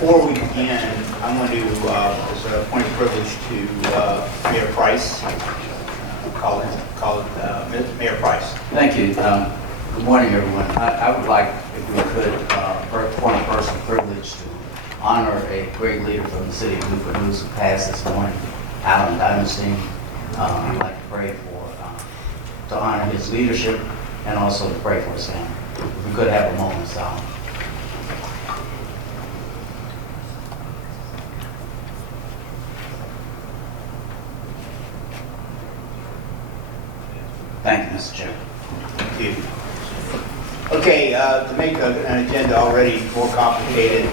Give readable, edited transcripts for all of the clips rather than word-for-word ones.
Before we begin, I'm going to, as a point of privilege, to Mayor Price. Call it Mayor Price. Thank you. Good morning, everyone. I would like, if we could, point of personal privilege to honor a great leader from the city of Newport News who passed this morning, Alan Diamonstein. I'd like to pray to honor his leadership and also to pray for his family. If we could have a moment of silence. Thank you, Mr. Chairman. Thank you. Okay, to make an agenda already more complicated,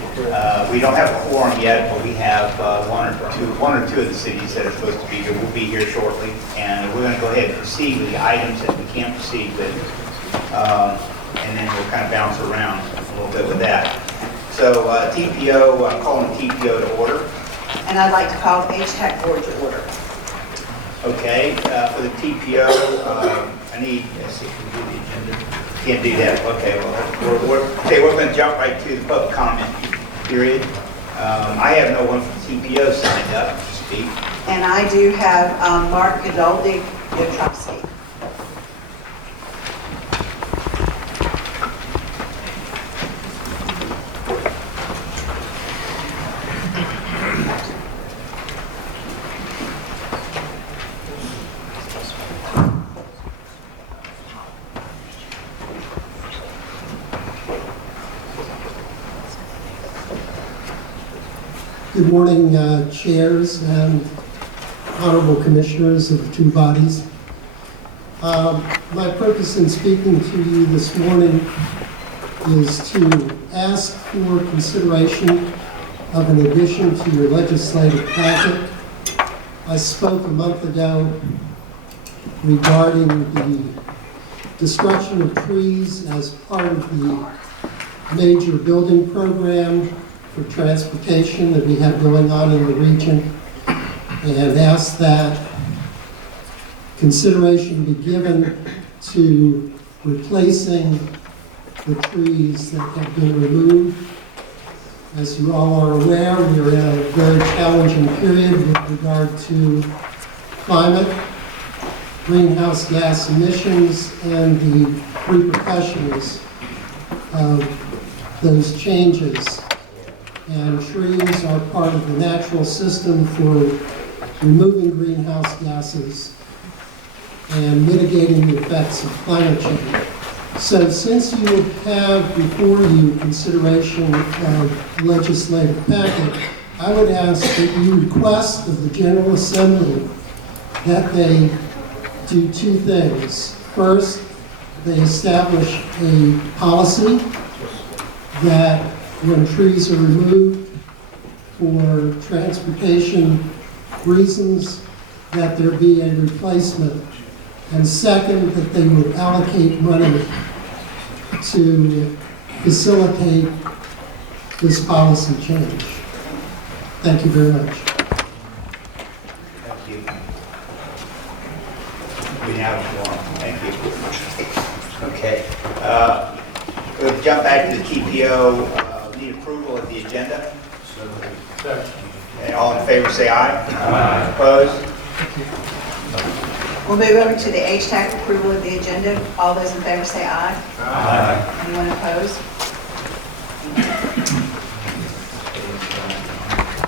we don't have a quorum yet, but we have one or two of the cities that are supposed to be here. We'll be here shortly, and we're going to go ahead and proceed with the items that we can't proceed with, and then we'll kind of bounce around a little bit with that. So TPO, I'm calling TPO to order. And I'd like to call the Hrtac board to order. Okay, for the TPO, I need, let's see, can we do the agenda? Can't do that. Okay, well, we're going to jump right to the public comment period. I have no one from TPO signed up to speak. And I do have Mark Godoldig Yotrovsky. Good morning, chairs and honorable commissioners of the two bodies. My purpose in speaking to you this morning is to ask for consideration of an addition to your legislative packet. I spoke a month ago regarding the destruction of trees as part of the major building program for transportation that we have going on in the region, and ask that consideration be given to replacing the trees that have been removed. As you all are aware, we are in a very challenging period with regard to climate, greenhouse gas emissions, and the repercussions of those changes. And trees are part of the natural system for removing greenhouse gases and mitigating the effects of climate change. So since you have before you consideration of the legislative packet, I would ask that you request of the General Assembly that they do two things. First, they establish a policy that when trees are removed for transportation reasons, that there be a replacement. And second, that they would allocate money to facilitate this policy change. Thank you very much. Thank you. We now have one. Thank you. Okay. We'll jump back to the TPO. Need approval of the agenda. Okay, all in favor say aye. Aye. Opposed? We'll move over to the Hrtac approval of the agenda. All those in favor say aye. Aye. Anyone opposed?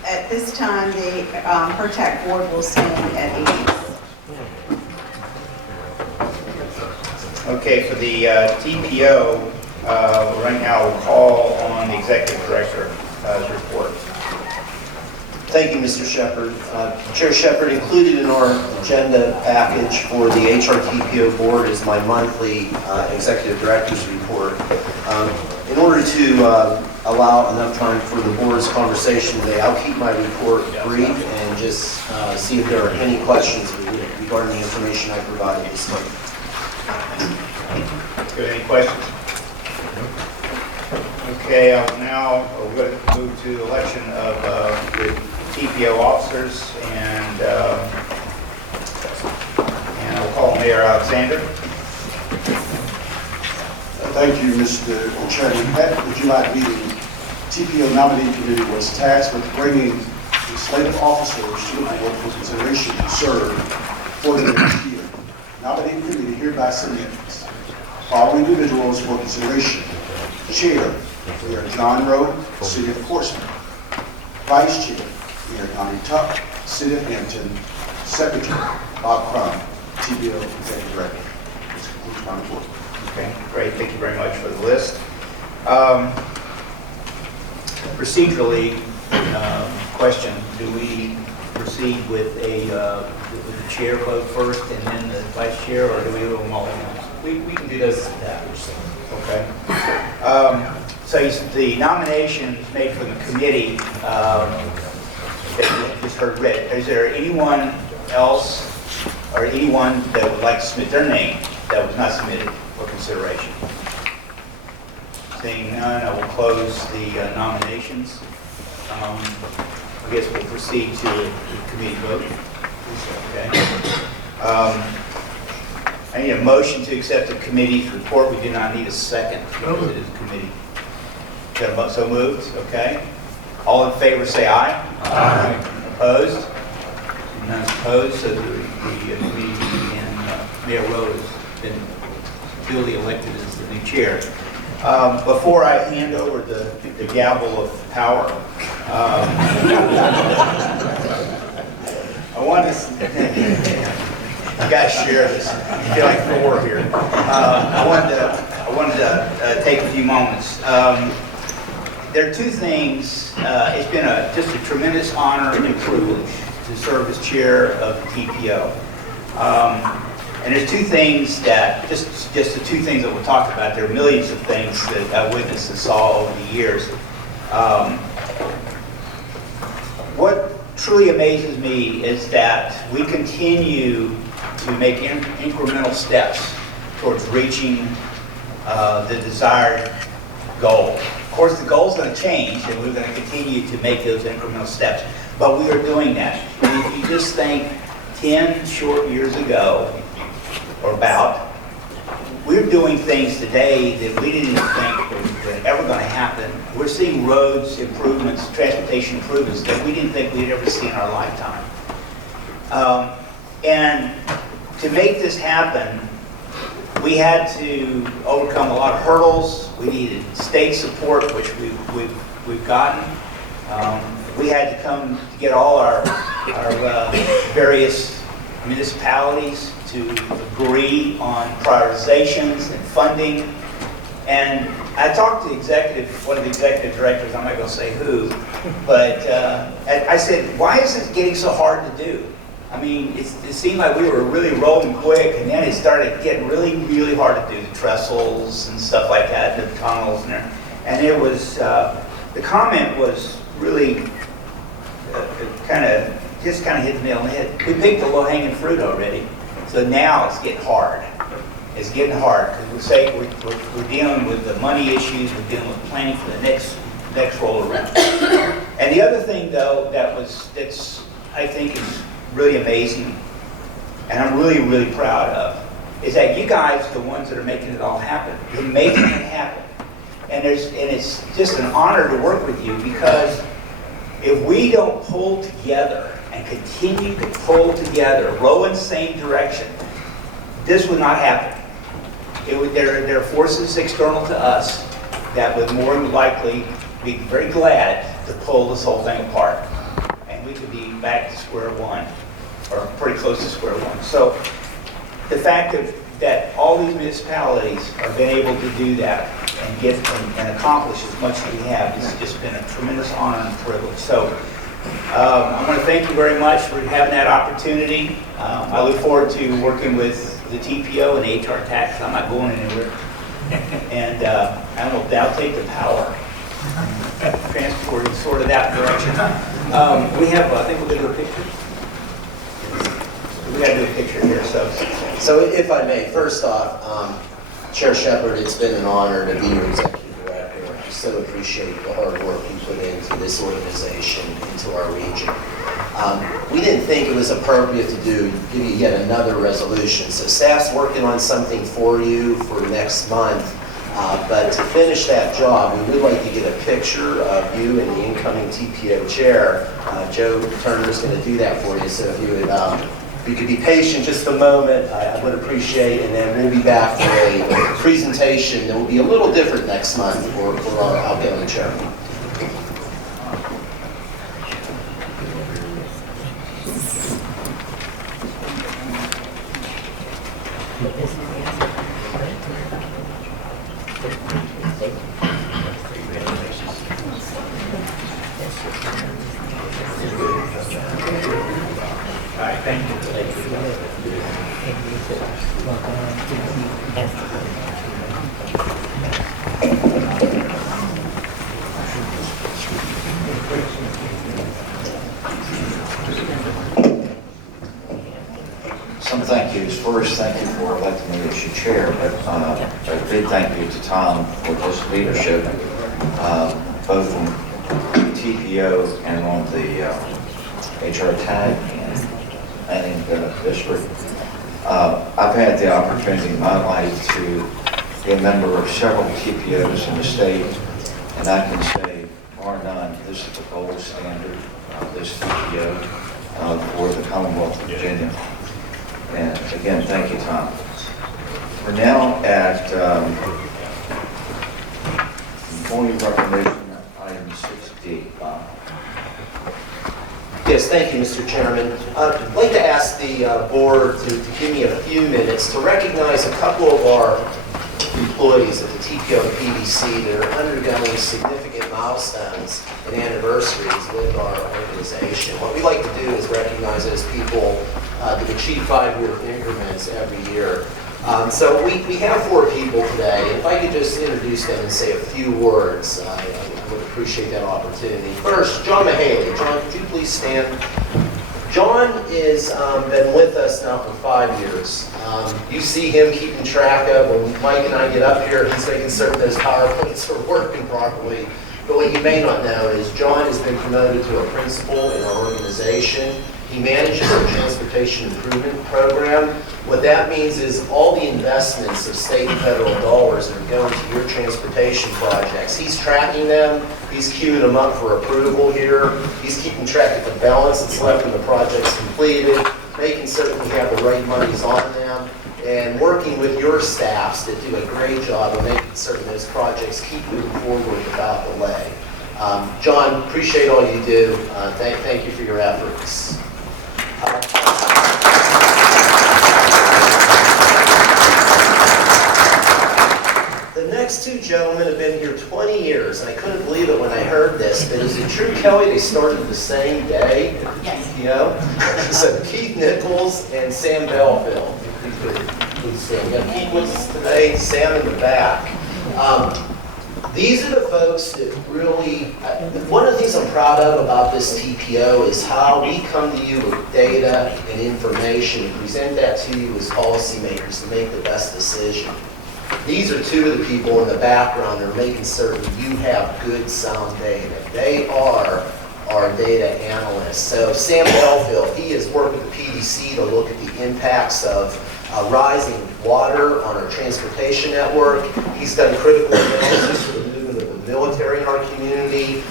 At this time, the Hrtac board will stand at ease. Okay, for the TPO, right now we'll call on the executive director's report. Thank you, Mr. Shepard. Chair Shepard, included in our agenda package for the HRTPO board is my monthly executive director's report. In order to allow enough time for the board's conversation today, I'll keep my report brief and just see if there are any questions regarding the information I provided this morning. Good, any questions? Okay, we're going to move to the election of the TPO officers, and I'll call Mayor Alexander. Thank you, Mr. Chairman. Pat, would you like me to TPO nominating committee was tasked with bringing the slate of officers to the board for consideration to serve for the next year. Nominating committee hereby selects following individuals for consideration. Chair, Mayor John Rowe, City of Portsmouth. Vice Chair, Mayor Donnie Tuck, City of Hampton. Secretary, Bob Crum, TPO Executive Director. This concludes my report. Okay, great, thank you very much for the list. Procedurally, question, do we proceed with with the chair vote first and then the vice chair, or do we do them all at once? We can do those that. Okay. So the nomination made for the committee that you just heard read, is there anyone else or anyone that would like to submit their name that was not submitted for consideration? Seeing none, I will close the nominations. I guess we'll proceed to the committee vote. Okay. I need a motion to accept the committee's report. We do not need a second because it is a committee. So moved, okay. All in favor say aye. Aye. Opposed? None opposed, so the committee and Mayor Rowe has been duly elected as the new chair. Before I hand over the gavel of power, I want to, you guys share this. I feel like 4 here. I wanted to take a few moments. There are 2 things. It's been just a tremendous honor and privilege to serve as chair of the TPO. And there's 2 things that, just the 2 things that we'll talk about. There are millions of things that I've witnessed and saw over the years. What truly amazes me is that we continue to make incremental steps towards reaching the desired goal. Of course, the goal is going to change, and we're going to continue to make those incremental steps. But we are doing that. And if you just think 10 short years ago, or about, we're doing things today that we didn't think were ever going to happen. We're seeing roads improvements, transportation improvements that we didn't think we'd ever see in our lifetime. And to make this happen, we had to overcome a lot of hurdles. We needed state support, which we've gotten. We had to come to get all our various municipalities to agree on prioritizations and funding. And I talked to one of the executive directors, I'm not going to say who, but I said, why is it getting so hard to do? I mean, it seemed like we were really rolling quick, and then it started getting really, really hard to do, the trestles and stuff like that, the tunnels and everything. And it was, the comment was really just kind of hit the nail on the head. We picked the low-hanging fruit already, so now it's getting hard. It's getting hard because we're dealing with the money issues, we're dealing with planning for the next roll around. And the other thing, though, that's I think is really amazing, and I'm really, really proud of, is that you guys are the ones that are making it all happen. You're making it happen. And it's just an honor to work with you, because if we don't pull together and continue to pull together, row in the same direction, this would not happen. There are forces external to us that would more than likely be very glad to pull this whole thing apart. And we could be back to square one, or pretty close to square one. So the fact that all these municipalities have been able to do that and get and accomplish as much as we have, it's just been a tremendous honor and privilege. So I want to thank you very much for having that opportunity. I look forward to working with the TPO and the Hrtac. I'm not going anywhere. And I will now take the power, transported sort of that direction. We have, I think we're going to do a picture. We got to do a picture here. So if I may, first off, Chair Shepard, it's been an honor to be your executive director. I so appreciate the hard work you put into this organization, into our region. We didn't think it was appropriate to give you yet another resolution. So staff's working on something for you for next month But to finish that job, we would like to get a picture of you and the incoming TPO chair. Joe Turner's going to do that for you, so if you could be patient just a moment, I would appreciate it, and then we'll be back for a presentation that will be a little different next month for our outgoing chairman. All right, thank you. Some thank yous. First, thank you for electing me as your chair, but a big thank you to Tom for his leadership, both on the TPO and on the Hrtac and planning district. I've had the opportunity in my life to be a member of several TPOs in the state, and I can say, bar none, this is the gold standard of this TPO for the Commonwealth of Virginia. And again, thank you, Tom. We're now at employee recognition, item 6D. Bob. Yes, thank you, Mr. Chairman. I'd like to ask the board to give me a few minutes to recognize a couple of our employees at the TPO and PDC that are undergoing significant milestones and anniversaries with our organization. What we like to do is recognize those people that achieve 5-year increments every year. So we have 4 people today, and if I could just introduce them and say a few words, I would appreciate that opportunity. First, John Mahaley. John, could you please stand? John has been with us now for 5 years. You see him keeping track of when Mike and I get up here, he's making certain those PowerPoints are working properly. But what you may not know is John has been promoted to a principal in our organization. He manages our transportation improvement program. What that means is all the investments of state and federal dollars that are going to your transportation projects, he's tracking them, he's queuing them up for approval here, he's keeping track of the balance that's left when the project's completed, making certain we have the right monies on them, and working with your staffs that do a great job of making certain those projects keep moving forward without delay. John, appreciate all you do. Thank you for your efforts. The next 2 gentlemen have been here 20 years, and I couldn't believe it when I heard this, but is it true, Kelly, they started the same day? Yes. You know? So Keith Nichols and Sam Belfield. Please stand. We got Keith with us today, Sam in the back. These are the folks that really, one of the things I'm proud of about this TPO is how we come to you with data and information and present that to you as policymakers to make the best decision. These are 2 of the people in the background that are making certain you have good, sound data. They are our data analysts. So Sam Belfield, he has worked with the PDC to look at the impacts of rising water on our transportation network. He's done critical analysis for the movement of the military in our community,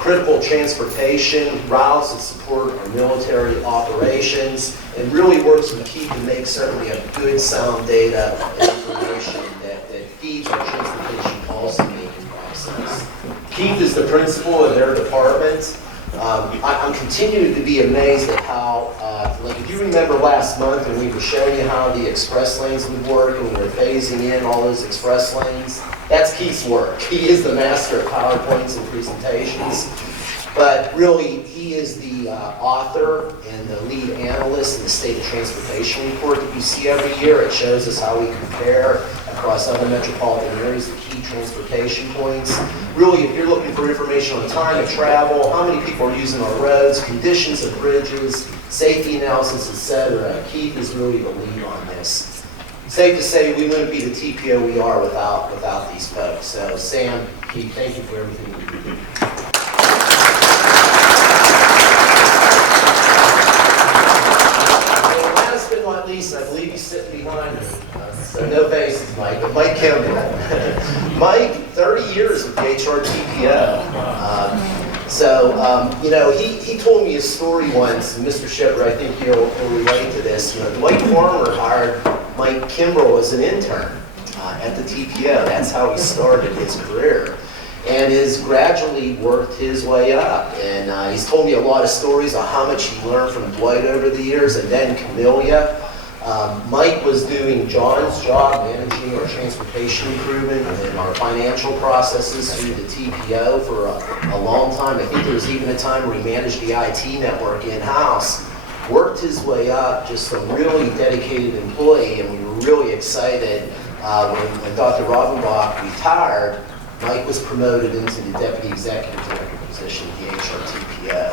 critical transportation routes that support our military operations, and really works with Keith to make certain we have good, sound data and information that feeds our transportation policy making process. Keith is the principal of their department. I'm continuing to be amazed at how, like if you remember last month when we were showing you how the express lanes would work and we were phasing in all those express lanes, that's Keith's work. He is the master of PowerPoints and presentations, but really he is the author and the lead analyst in the State of Transportation report that you see every year. It shows us how we compare across other metropolitan areas, the key transportation points. Really, if you're looking for information on time of travel, how many people are using our roads, conditions of bridges, safety analysis, etc., Keith is really the lead on this. Safe to say we wouldn't be the TPO we are without these folks. So Sam, Keith, thank you for everything you do. And last but not least, I believe he's sitting behind me. So no faces, Mike, but Mike Kimball. HRTPO. He told me a story once, and Mr. Shepard, I think you'll relate to this. Dwight Farmer hired Mike Kimbrell as an intern at the TPO. That's how he started his career, and has gradually worked his way up. And he's told me a lot of stories of how much he learned from Dwight over the years, and then Camellia. Mike was doing John's job, managing our transportation improvement and our financial processes through the TPO for a long time. I think there was even a time where he managed the IT network in-house, worked his way up, just a really dedicated employee, and we were really excited when Dr. Robbenbach retired. Mike was promoted into the Deputy Executive Director position at the HRTPO.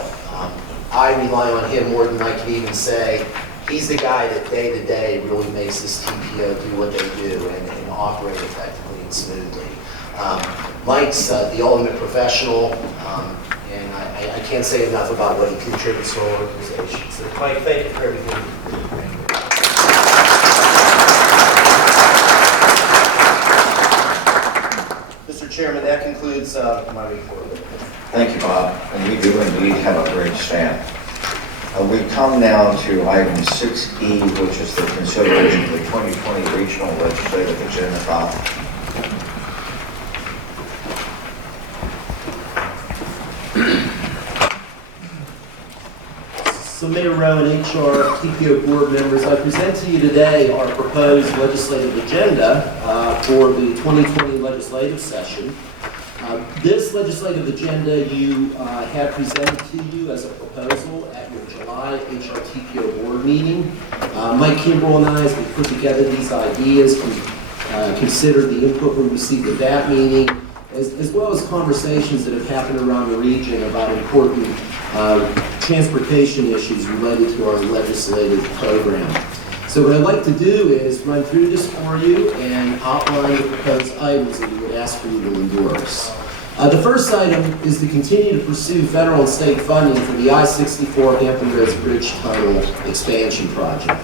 I rely on him more than I can even say. He's the guy that day to day really makes this TPO do what they do and operate effectively and smoothly. Mike's the ultimate professional, and I can't say enough about what he contributes to our organization. So Mike, thank you for everything you do. Mr. Chairman, that concludes my report. Thank you, Bob. And we do indeed have a great staff. We come now to item 6E, which is the consideration of the 2020 Regional Legislative Agenda file. So Mayor Rowe and HR TPO board members, I present to you today our proposed legislative agenda for the 2020 legislative session. This legislative agenda you had presented to you as a proposal at your July HRTPO board meeting. Mike Kimbrell and I, as we put together these ideas, considered the input we received at that meeting, as well as conversations that have happened around the region about important transportation issues related to our legislative program. So what I'd like to do is run through this for you and outline the proposed items that we would ask for you to endorse. The first item is to continue to pursue federal and state funding for the I-64 Hampton Roads Bridge Tunnel expansion project.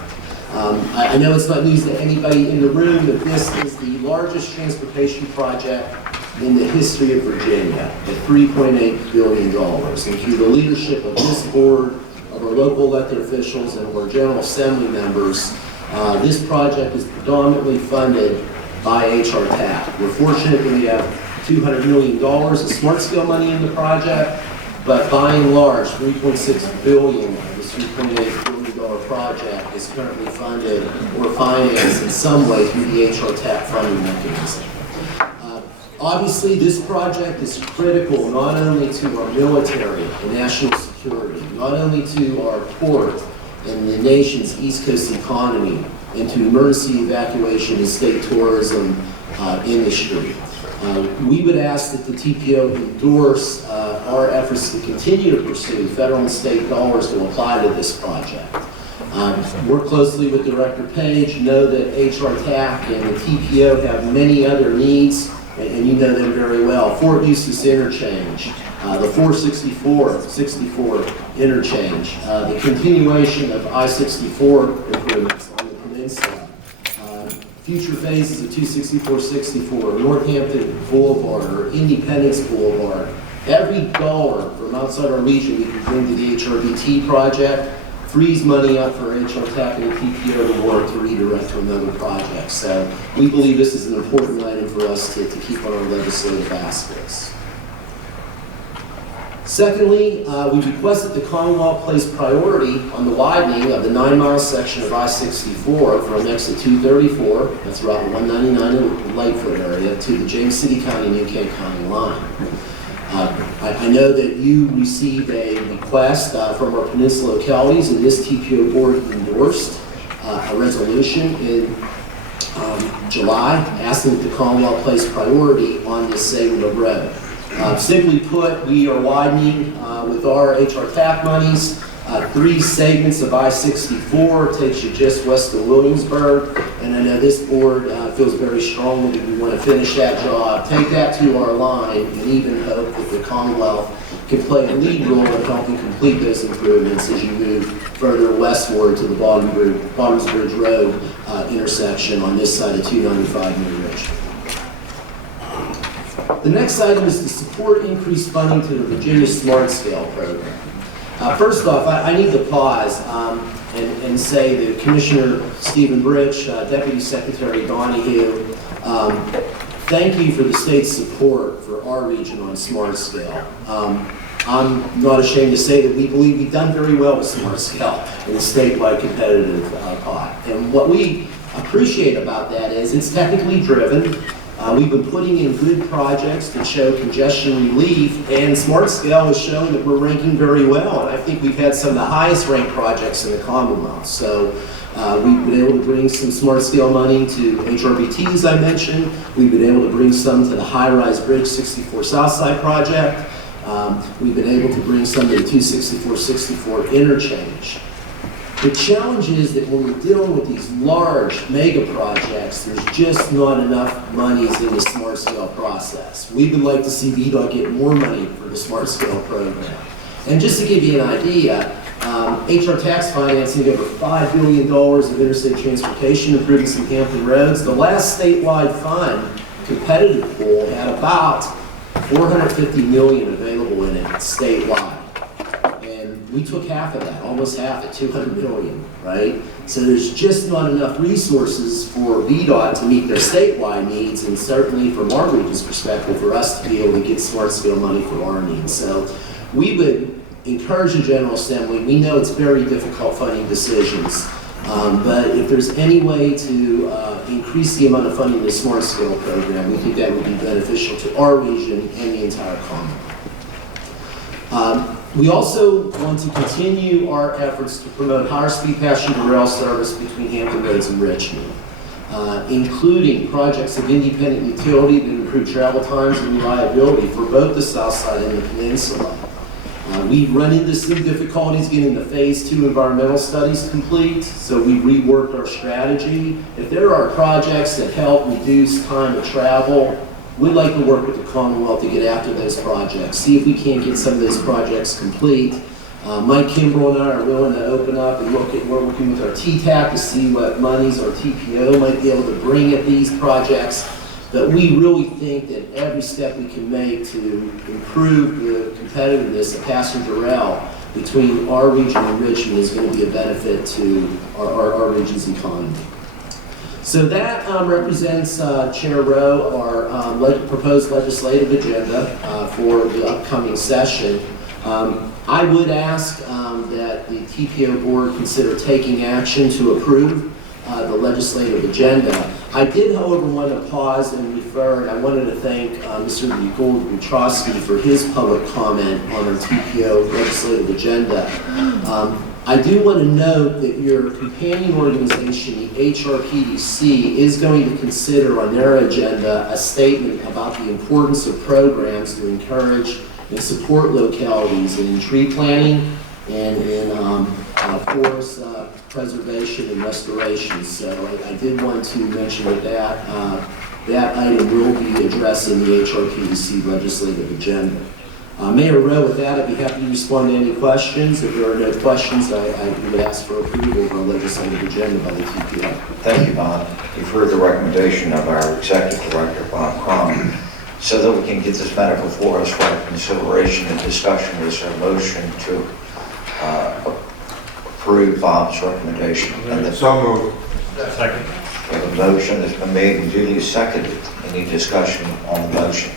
I know it's not news to anybody in the room that this is the largest transportation project in the history of Virginia at $3.8 billion. And through the leadership of this board, of our local elected officials, and of our General Assembly members, this project is predominantly funded by Hrtac. We're fortunate that we have $200 million of smart scale money in the project, but by and large, $3.6 billion of this $3.8 billion project is currently funded or financed in some way through the Hrtac funding mechanism. Obviously, this project is critical not only to our military and national security, not only to our port and the nation's East Coast economy, and to emergency evacuation and state tourism industry. We would ask that the TPO endorse our efforts to continue to pursue federal and state dollars to apply to this project. Work closely with Director Page, know that Hrtac and the TPO have many other needs, and you know them very well. Fort Eustis Interchange, the 464 interchange, the continuation of I-64 improvements on the peninsula, future phases of 264-64, Northampton Boulevard or Independence Boulevard. Every dollar from outside our region we can bring to the HRBT project frees money up for Hrtac and the TPO to work to redirect to another project. So we believe this is an important item for us to keep on our legislative aspects. Secondly, we request that the Commonwealth place priority on the widening of the 9-mile section of I-64 from exit 234, that's Route 199 in the Lightfoot area, to the James City County, New Kent County line. I know that you received a request from our peninsula localities, and this TPO board endorsed a resolution in July asking that the Commonwealth place priority on this segment of road. Simply put, we are widening with our Hrtac monies 3 segments of I-64, takes you just west of Williamsburg, and I know this board feels very strongly that we want to finish that job, take that to our line, and even hope that the Commonwealth can play a lead role in helping complete those improvements as you move further westward to the Bottoms Bridge Road intersection on this side of 295 New Ridge. The next item is to support increased funding to the Virginia Smart Scale program. First off, I need to pause and say that Commissioner Stephen Rich, Deputy Secretary Donahue, thank you for the state's support for our region on Smart Scale. I'm not ashamed to say that we believe we've done very well with Smart Scale in the statewide competitive pot. And what we appreciate about that is it's technically driven. We've been putting in good projects that show congestion relief, and Smart Scale has shown that we're ranking very well. And I think we've had some of the highest ranked projects in the Commonwealth. So we've been able to bring some Smart Scale money to HRBT, as I mentioned. We've been able to bring some to the high-rise bridge 64 Southside project. We've been able to bring some to the 264-64 interchange. The challenge is that when we're dealing with these large mega projects, there's just not enough monies in the Smart Scale process. We would like to see VDOT get more money for the Smart Scale program. And just to give you an idea, Hrtac's financing over $5 billion of interstate transportation improvements in Hampton roads. The last statewide fund competitive pool had about $450 million available in it statewide. We took half of that, almost half at $200 million, right? So there's just not enough resources for VDOT to meet their statewide needs, and certainly from our region's perspective, for us to be able to get Smart Scale money for our needs. So we would encourage the General Assembly. We know it's very difficult funding decisions, but if there's any way to increase the amount of funding in the Smart Scale program, we think that would be beneficial to our region and the entire Commonwealth. We also want to continue our efforts to promote higher speed passenger rail service between Hampton Roads and Richmond, including projects of independent utility that improve travel times and reliability for both the South Side and the Peninsula. We've run into some difficulties getting the Phase 2 environmental studies complete, so we reworked our strategy. If there are projects that help reduce time of travel, we'd like to work with the Commonwealth to get after those projects, see if we can't get some of those projects complete. Mike Kimbrell and I are willing to open up and look at, we're working with our TTAC to see what monies our TPO might be able to bring at these projects. But we really think that every step we can make to improve the competitiveness of passenger rail between our region and Richmond is going to be a benefit to our region's economy. So that represents, Chair Rowe, our proposed legislative agenda for the upcoming session. I would ask that the TPO board consider taking action to approve the legislative agenda. I did, however, want to pause and refer, and I wanted to thank Mr. Butrowski for his public comment on our TPO legislative agenda. I do want to note that your companion organization, the HRPDC, is going to consider on their agenda a statement about the importance of programs to encourage and support localities in tree planting and in forest preservation and restoration. So I did want to mention that that item will be addressed in the HRPDC legislative agenda. Mayor Rowe, with that, I'd be happy to respond to any questions. If there are no questions, I would ask for approval of our legislative agenda by the TPO. Thank you, Bob. You've heard the recommendation of our Executive Director, Bob Crum. So that we can get this matter before us for consideration and discussion, is there a motion to approve Bob's recommendation? So moved. Second. We have a motion that's been made and duly seconded. Any discussion on the motion?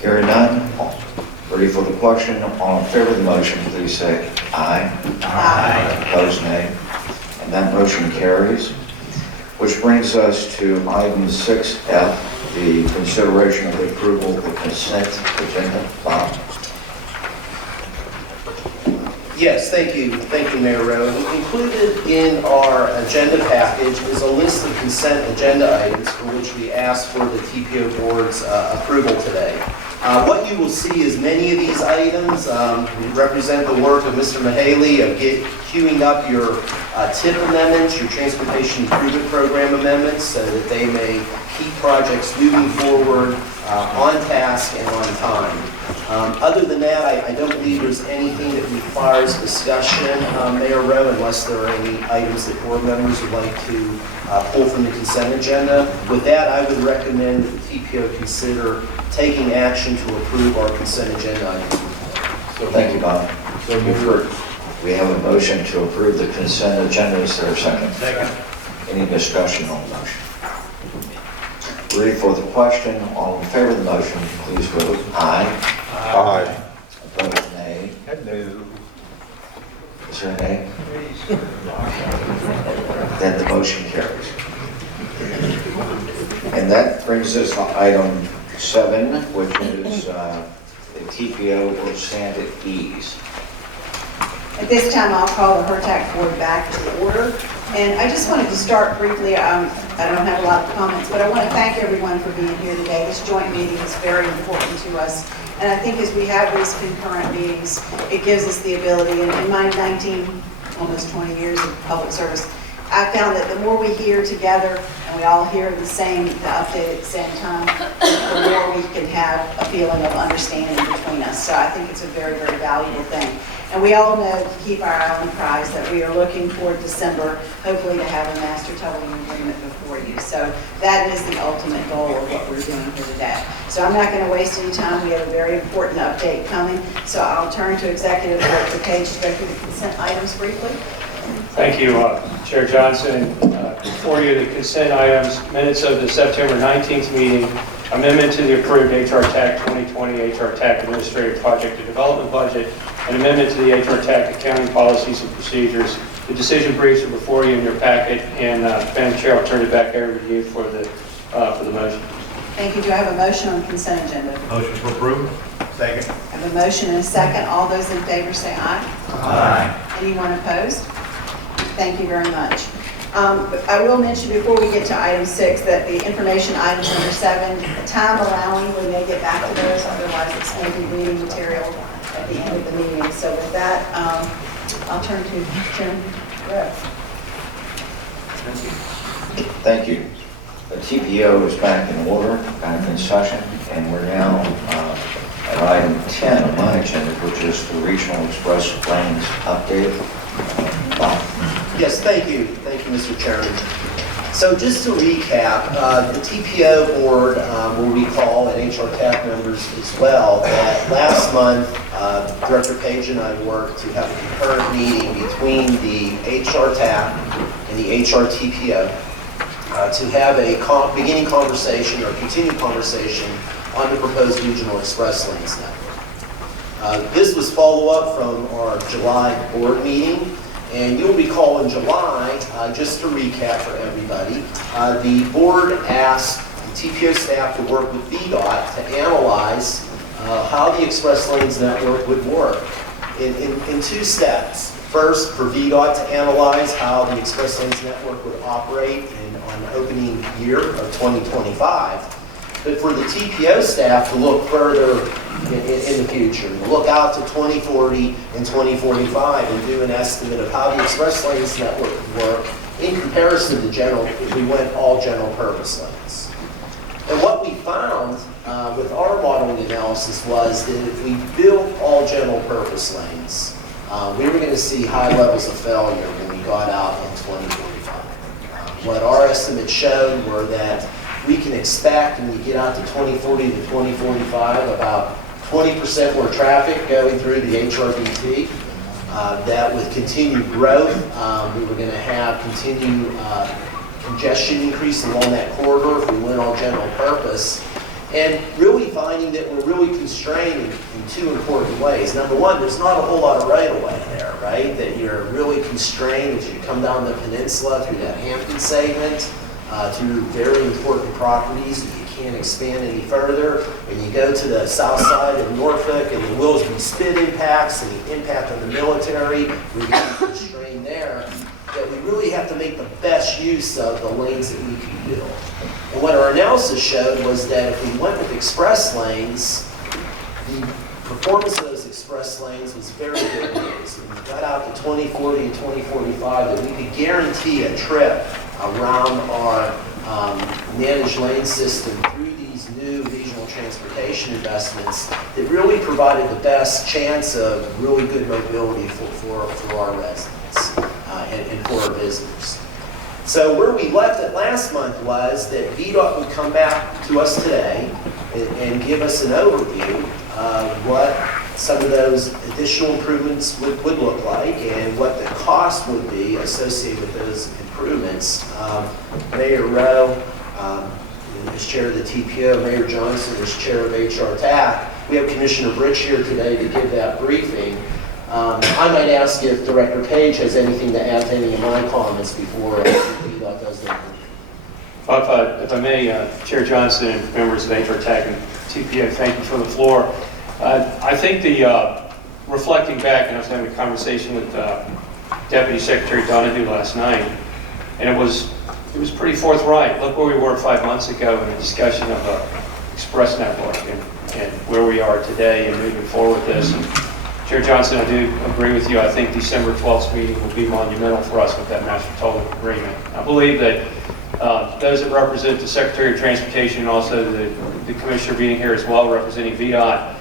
Hearing none, ready for the question. All in favor of the motion, please say aye. Aye. Opposed, nay. And that motion carries. Which brings us to item 6F, the consideration of the approval of the consent agenda. Bob? Yes, thank you, Mayor Rowe. Included in our agenda package is a list of consent agenda items for which we asked for the TPO board's approval today. What you will see is many of these items represent the work of Mr. Mahaley of queuing up your TIP amendments, your Transportation Improvement Program amendments, so that they may keep projects moving forward on task and on time. Other than that, I don't believe there's anything that requires discussion, Mayor Rowe, unless there are any items that board members would like to pull from the consent agenda. With that, I would recommend that the TPO consider taking action to approve our consent agenda items. Thank you, Bob. You've heard, we have a motion to approve the consent agenda. Is there a second? Second. Any discussion on the motion? Ready for the question? All in favor of the motion, please vote aye. Aye. Opposed, nay. Hello. Is there a nay? Then the motion carries. And that brings us to item 7, which is the TPO will stand at ease. At this time, I'll call the Hrtac board back to order. And I just wanted to start briefly, I don't have a lot of comments, but I want to thank everyone for being here today. This joint meeting is very important to us. And I think as we have these concurrent meetings, it gives us the ability, and in my 19, almost 20 years of public service, I found that the more we hear together and we all hear the update at the same time, the more we can have a feeling of understanding between us. So I think it's a very, very valuable thing. And we all know to keep our eye on the prize that we are looking toward December, hopefully to have a master towing agreement before you. So that is the ultimate goal of what we're doing here today. So I'm not going to waste any time. We have a very important update coming. So I'll turn to Executive Director Page to go through the consent items briefly. Thank you, Chair Johnson. Before you, the consent items, minutes of the September 19th meeting, amendment to the approved Hrtac 2020 Hrtac Administrative Project and Development Budget, an amendment to the Hrtac accounting policies and procedures. The decision briefs are before you in your packet, and Madam Chair, I'll turn it back over to you for the motion. Thank you. Do I have a motion on the consent agenda? Motion to approve. Second. I have a motion and a second. All those in favor say aye. Aye. Anyone opposed? Thank you very much. I will mention before we get to item 6 that the information items number 7, time allowing, we may get back to those, otherwise it's going to be reading material at the end of the meeting. So with that, I'll turn to Chairman Rowe. Thank you. The TPO is back in order, back in session, and we're now at item 10 on my agenda, which is the Regional Express Lanes update. Bob. Yes, thank you. Thank you, Mr. Chairman. So just to recap, the TPO board will recall, and Hrtac members as well, that last month, Director Page and I worked to have a concurrent meeting between the Hrtac and the HRTPO to have a beginning conversation or continued conversation on the proposed Regional Express Lanes network. This was follow-up from our July board meeting. And you'll recall in July, just to recap for everybody, the board asked the TPO staff to work with VDOT to analyze how the Express Lanes network would work in 2 steps. First, for VDOT to analyze how the Express Lanes network would operate on opening year of 2025. But for the TPO staff to look further in the future, look out to 2040 and 2045 and do an estimate of how the Express Lanes network would work in comparison to general, if we went all general purpose lanes. And what we found with our modeling analysis was that if we built all general purpose lanes, we were going to see high levels of failure when we got out in 2045. What our estimates showed were that we can expect when we get out to 2040 to 2045 about 20% more traffic going through the HRBT. That with continued growth, we were going to have continued congestion increase along that corridor if we went all general purpose. And really finding that we're really constrained in 2 important ways. Number one, there's not a whole lot of right-of-way there, right? That you're really constrained as you come down the peninsula through that Hampton segment, through very important properties that you can't expand any further. When you go to the south side of Norfolk and the Willesby spit impacts and the impact on the military, we're getting constrained there. That we really have to make the best use of the lanes that we can build. And what our analysis showed was that if we went with express lanes, the performance of those express lanes was very good news. When we got out to 2040 and 2045, that we could guarantee a trip around our managed lane system through these new regional transportation investments that really provided the best chance of really good mobility for our residents and for our visitors. So where we left it last month was that VDOT would come back to us today and give us an overview of what some of those additional improvements would look like and what the cost would be associated with those improvements. Mayor Rowe, as chair of the TPO, Mayor Johnson as chair of Hrtac. We have Commissioner Bridge here today to give that briefing. I might ask if Director Page has anything to add to any of my comments before VDOT does that. If I may, Chair Johnson and members of Hrtac and TPO, thank you for the floor. I think reflecting back, and I was having a conversation with Deputy Secretary Donahue last night, and it was pretty forthright. Look where we were 5 months ago in the discussion of an express network and where we are today and moving forward with this. And Chair Johnson, I do agree with you. I think December 12th meeting will be monumental for us with that master tolling agreement. I believe that those that represent the Secretary of Transportation and also the Commissioner being here as well representing VDOT,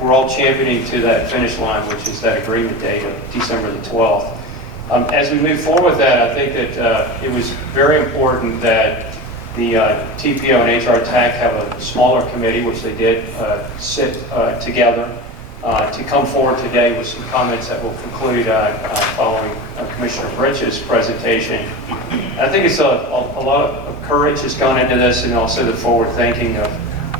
we're all championing to that finish line, which is that agreement date of December the 12th. As we move forward with that, I think that it was very important that the TPO and Hrtac have a smaller committee, which they did sit together to come forward today with some comments that will conclude following Commissioner Bridges' presentation. I think it's a lot of courage has gone into this, and also the forward thinking of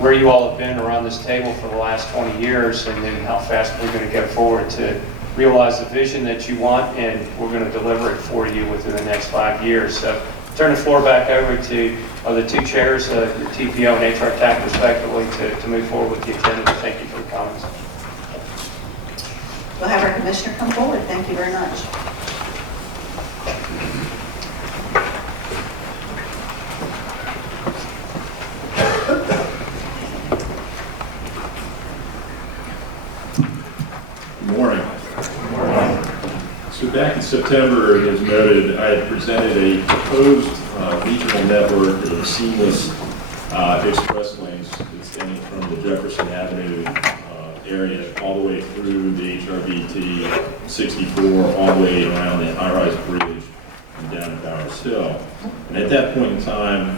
where you all have been around this table for the last 20 years, and then how fast we're going to get forward to realize the vision that you want, and we're going to deliver it for you within the next 5 years. So turn the floor back over to the two chairs, the TPO and Hrtac respectively, to move forward with the agenda. Thank you for the comments. We'll have our commissioner come forward. Thank you very much. Good morning. So back in September, as noted, I had presented a proposed regional network of seamless express lanes extending from the Jefferson Avenue area all the way through the HRBT 64, all the way around the high-rise bridge and down to Bowers Hill. And at that point in time,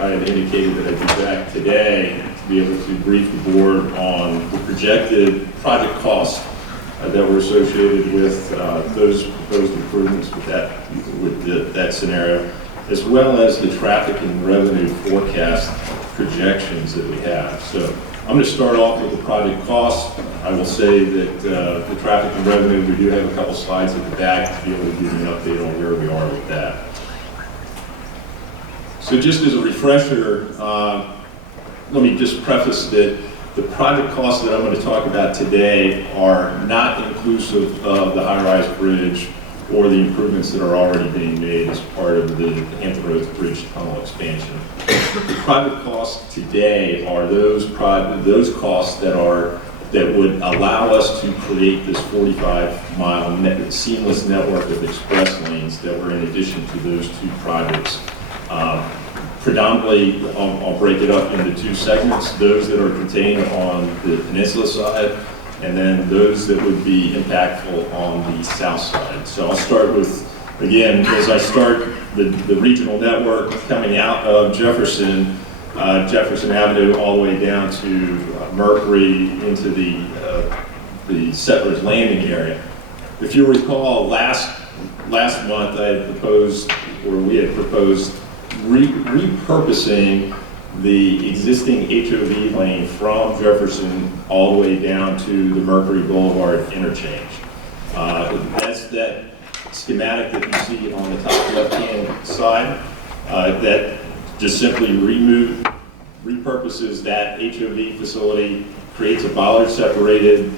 I had indicated that I'd be back today to be able to brief the board on the projected project costs that were associated with those proposed improvements with that scenario, as well as the traffic and revenue forecast projections that we have. So I'm going to start off with the project costs. I will say that the traffic and revenue, we do have a couple slides at the back to be able to give you an update on where we are with that. So just as a refresher, let me just preface that the project costs that I'm going to talk about today are not inclusive of the high-rise bridge or the improvements that are already being made as part of the Hampton Roads Bridge Tunnel expansion. The project costs today are those costs that would allow us to create this 45-mile seamless network of express lanes that were in addition to those two projects. Predominantly, I'll break it up into two segments, those that are contained on the peninsula side, and then those that would be impactful on the south side. So I'll start with, again, as I start the regional network coming out of Jefferson Avenue all the way down to Mercury into the Settlers Landing area. If you recall, last month I had proposed, or we had proposed, repurposing the existing HOV lane from Jefferson all the way down to the Mercury Boulevard interchange. That's that schematic that you see on the top left-hand side. That just simply repurposes that HOV facility, creates a bollard-separated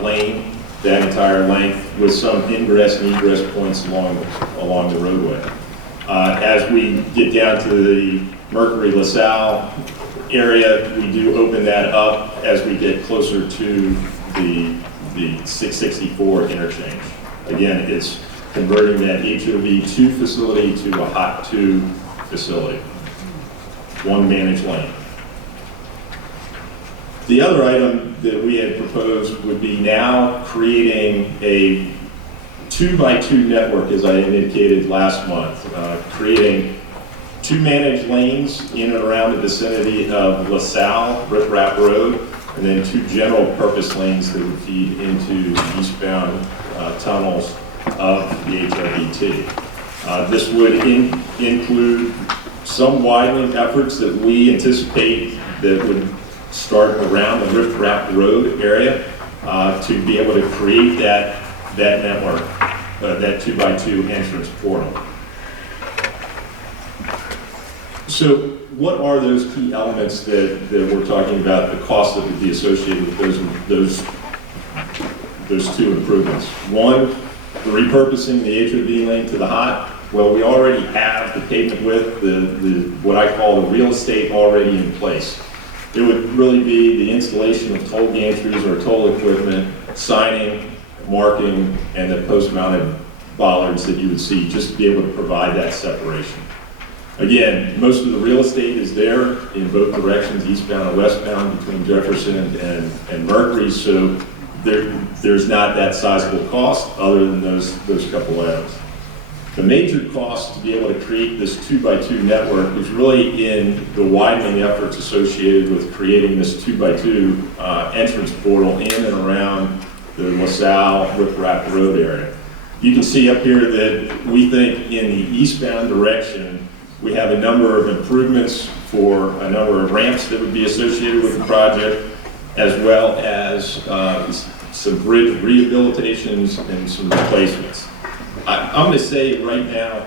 lane, that entire length, with some ingress and egress points along the roadway. As we get down to the Mercury-LaSalle area, we do open that up as we get closer to the 664 interchange. Again, it's converting that HOV2 facility to a Hot 2 facility, one managed lane. The other item that we had proposed would be now creating a 2x2 network, as I indicated last month, creating 2 managed lanes in and around the vicinity of LaSalle, Rip Road, and then 2 general purpose lanes that would feed into the eastbound tunnels of the HRDT. This would include some widening efforts that we anticipate that would start around the Rip Road area to be able to create that network, that 2x2 entrance portal. So what are those key elements that we're talking about, the cost that would be associated with those 2 improvements? One, the repurposing the HOV lane to the hot. Well, we already have the pavement width, what I call the real estate already in place. It would really be the installation of toll gantries or toll equipment, signing, marking, and the post-mounted bollards that you would see, just to be able to provide that separation. Again, most of the real estate is there in both directions, eastbound and westbound, between Jefferson and Mercury, so there's not that sizable cost other than those couple items. The major cost to be able to create this 2x2 network is really in the widening efforts associated with creating this 2x2 entrance portal in and around the LaSalle Rip Road area. You can see up here that we think in the eastbound direction, we have a number of improvements for a number of ramps that would be associated with the project, as well as some bridge rehabilitations and some replacements. I'm going to say right now,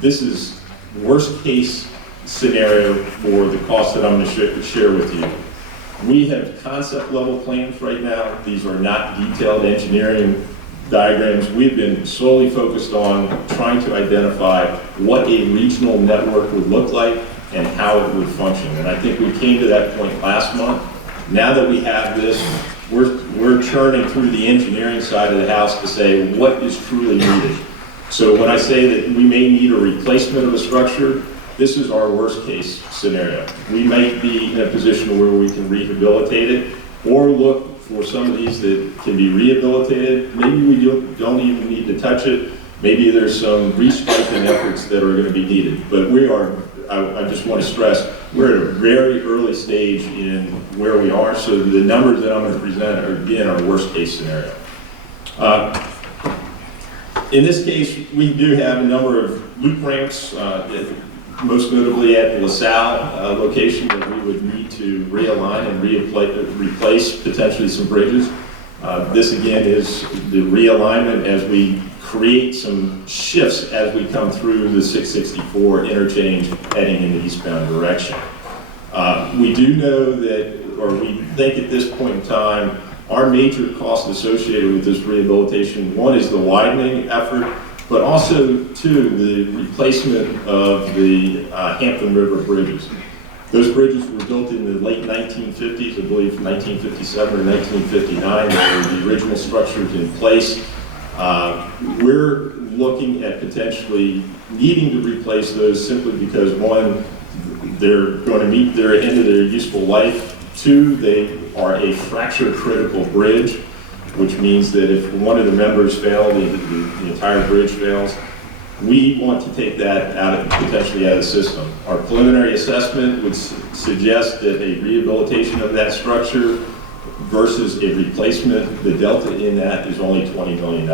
this is worst case scenario for the cost that I'm going to share with you. We have concept level plans right now. These are not detailed engineering diagrams. We've been solely focused on trying to identify what a regional network would look like and how it would function. And I think we came to that point last month. Now that we have this, we're churning through the engineering side of the house to say what is truly needed. So when I say that we may need a replacement of a structure, this is our worst case scenario. We might be in a position where we can rehabilitate it or look for some of these that can be rehabilitated. Maybe we don't even need to touch it. Maybe there's some restriping efforts that are going to be needed. But I just want to stress, we're at a very early stage in where we are, so the numbers that I'm going to present are, again, our worst case scenario. In this case, we do have a number of loop ramps, most notably at the LaSalle location, that we would need to realign and replace potentially some bridges. This again is the realignment as we create some shifts as we come through the 664 interchange heading in the eastbound direction. We do know that, or we think at this point in time, our major costs associated with this rehabilitation, one is the widening effort, but also, two, the replacement of the Hampton River bridges. Those bridges were built in the late 1950s, I believe 1957 or 1959. They were the original structures in place. We're looking at potentially needing to replace those simply because, one, they're going to meet their end of their useful life. Two, they are a fracture critical bridge, which means that if one of the members fail, the entire bridge fails. We want to take that potentially out of the system. Our preliminary assessment would suggest that a rehabilitation of that structure versus a replacement, the delta in that is only $20 million.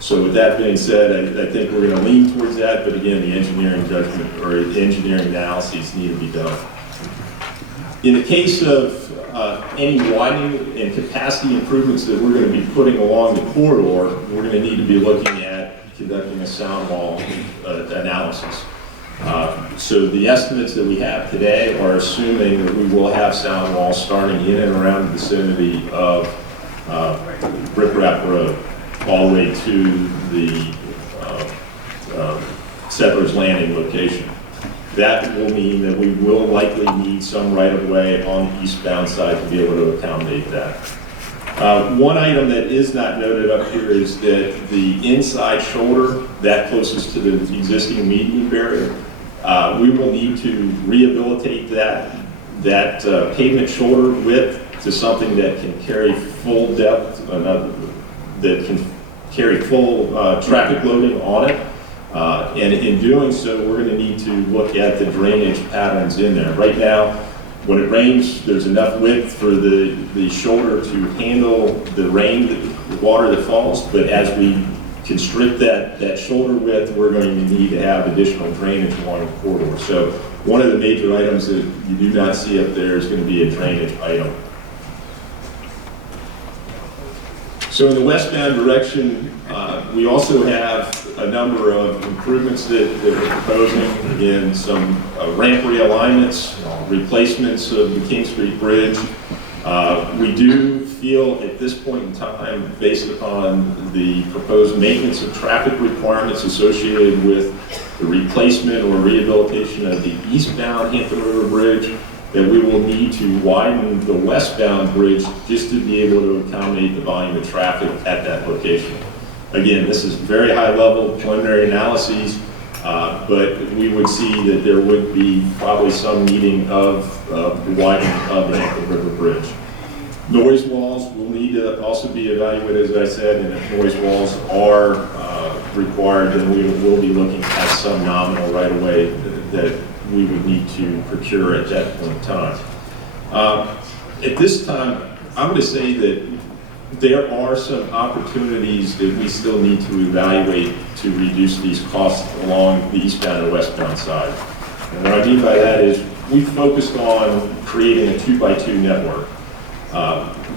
So with that being said, I think we're going to lean towards that, but again, the engineering judgment or engineering analyses need to be done. In the case of any widening and capacity improvements that we're going to be putting along the corridor, we're going to need to be looking at conducting a sound wall analysis. So the estimates that we have today are assuming that we will have sound walls starting in and around the vicinity of Rip Road, all the way to the Settlers Landing location. That will mean that we will likely need some right-of-way on the eastbound side to be able to accommodate that. One item that is not noted up here is that the inside shoulder, that closest to the existing median barrier, we will need to rehabilitate that that pavement shoulder width to something that can carry full depth, that can carry full traffic loading on it. And in doing so, we're going to need to look at the drainage patterns in there. Right now, when it rains, there's enough width for the shoulder to handle the rain, the water that falls, but as we constrict that shoulder width, we're going to need to have additional drainage along the corridor. So one of the major items that you do not see up there is going to be a drainage item. So in the westbound direction, we also have a number of improvements that we're proposing in some ramp realignments, replacements of the King Street Bridge. We do feel at this point in time, based upon the proposed maintenance of traffic requirements associated with the replacement or rehabilitation of the eastbound Hampton River Bridge, that we will need to widen the westbound bridge just to be able to accommodate the volume of traffic at that location. Again, this is very high level preliminary analyses, but we would see that there would be probably some needing of the widening of the Hampton River Bridge. Noise walls will need to also be evaluated, as I said, and if noise walls are required, then we will be looking at some nominal right away that we would need to procure at that point in time. At this time, I'm going to say that there are some opportunities that we still need to evaluate to reduce these costs along the eastbound and westbound side. And what I mean by that is we focused on creating a 2x2 network.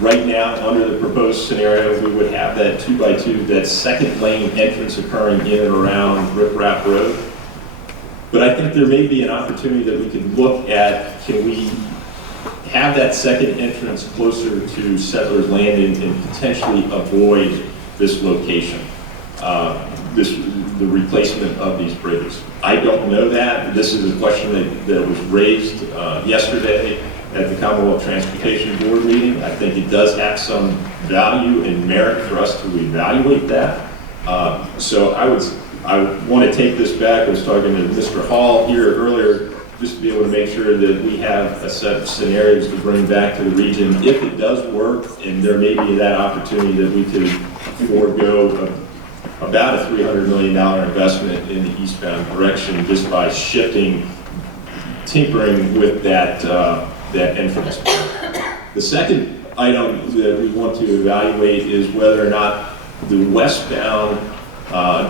Right now, under the proposed scenario, we would have that 2x2, that second lane entrance occurring in and around Hrtap Road. But I think there may be an opportunity that we could look at, can we have that second entrance closer to Settlers Landing and potentially avoid this location, the replacement of these bridges. I don't know that. This is a question that was raised yesterday at the Commonwealth Transportation Board meeting. I think it does have some value and merit for us to evaluate that. So I want to take this back. I was talking to Mr. Hall here earlier, just to be able to make sure that we have a set of scenarios to bring back to the region. If it does work, and there may be that opportunity that we could forego about a $300 million investment in the eastbound direction just by shifting, tinkering with that entrance. The second item that we want to evaluate is whether or not the westbound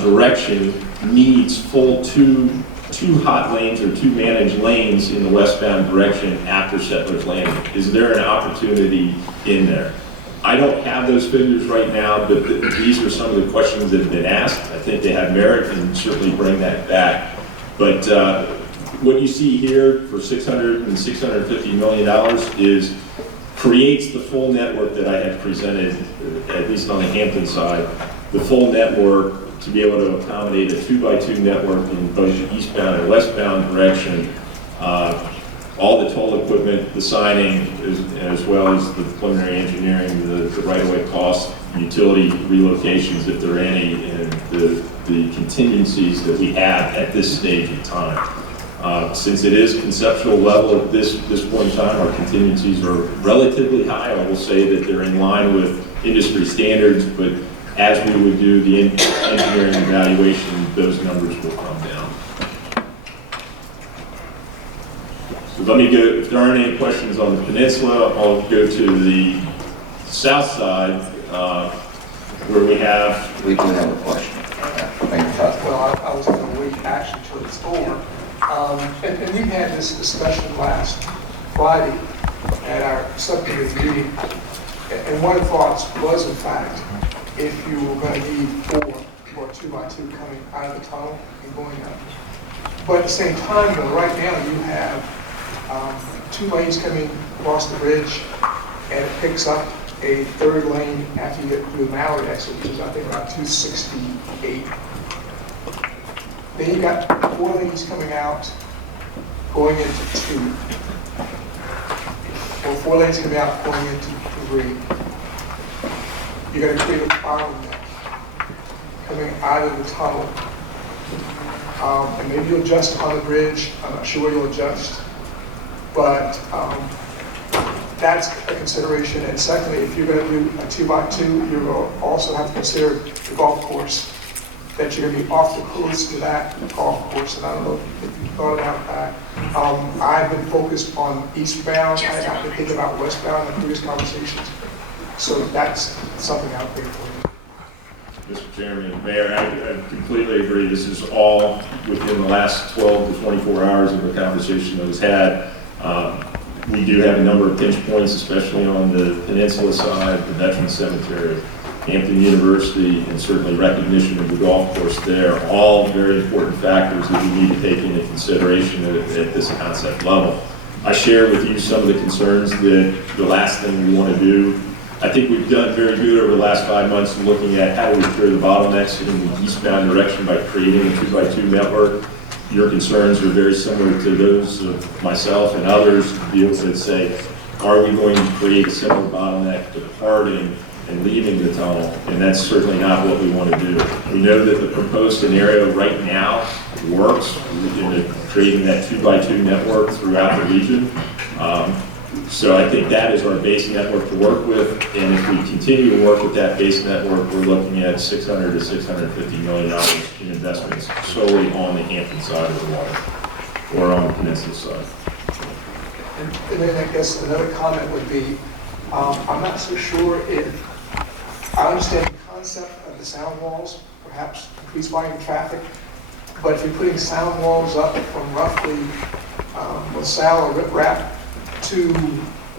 direction needs full two hot lanes or two managed lanes in the westbound direction after Settlers Landing. Is there an opportunity in there? I don't have those figures right now, but these are some of the questions that have been asked. I think they have merit and certainly bring that back. But what you see here for $600 and $650 million creates the full network that I had presented, at least on the Hampton side, the full network to be able to accommodate a 2x2 network in both the eastbound and westbound direction, all the toll equipment, the signing, as well as the preliminary engineering, the right-of-way costs, utility relocations, if there are any, and the contingencies that we have at this stage of time. Since it is conceptual level at this point in time, our contingencies are relatively high. I will say that they're in line with industry standards, but as we would do the engineering evaluation, those numbers will come down. So let me go, if there aren't any questions on the peninsula, I'll go to the south side, where we have... We do have a question. Well, I was going to wait actually till it's over. And we had this discussion last Friday at our subcommittee meeting. And one of the thoughts was, in fact, if you were going to need 4 or 2x2 coming out of the tunnel and going up. But at the same time, though, right now you have 2 lanes coming across the bridge, and it picks up a 3rd lane after you get through the Mallard exit, which is I think about 268. Then you got 4 lanes coming out, going into 2. Or 4 lanes coming out, going into 3. You're going to create a bottleneck coming out of the tunnel. And maybe you'll adjust on the bridge. I'm not sure where you'll adjust. but that's a consideration. And secondly, if you're going to do a 2x2, you will also have to consider the golf course, that you're going to be awfully close to that golf course. And I don't know if you thought about that. I've been focused on eastbound. I have to think about westbound in previous conversations. So that's something out there for you. Mr. Chairman, Mayor, I completely agree. This is all within the last 12 to 24 hours of the conversation that was had. We do have a number of pinch points, especially on the peninsula side, the Veterans Cemetery, Hampton University, and certainly recognition of the golf course there, all very important factors that we need to take into consideration at this concept level. I share with you some of the concerns that the last thing we want to do. I think we've done very good over the last 5 months in looking at how do we clear the bottlenecks in the eastbound direction by creating a 2x2 network. Your concerns are very similar to those of myself and others to be able to say, are we going to create a similar bottleneck departing and leaving the tunnel? And that's certainly not what we want to do. We know that the proposed scenario right now works in creating that 2x2 network throughout the region. So I think that is our base network to work with, and if we continue to work with that base network, we're looking at $600 to $650 million in investments solely on the Hampton side of the water, or on the peninsula side. And then I guess another comment would be, I'm not so sure if, I understand the concept of the sound walls, perhaps increase volume of traffic, but if you're putting sound walls up from roughly LaSalle or Rip Rap to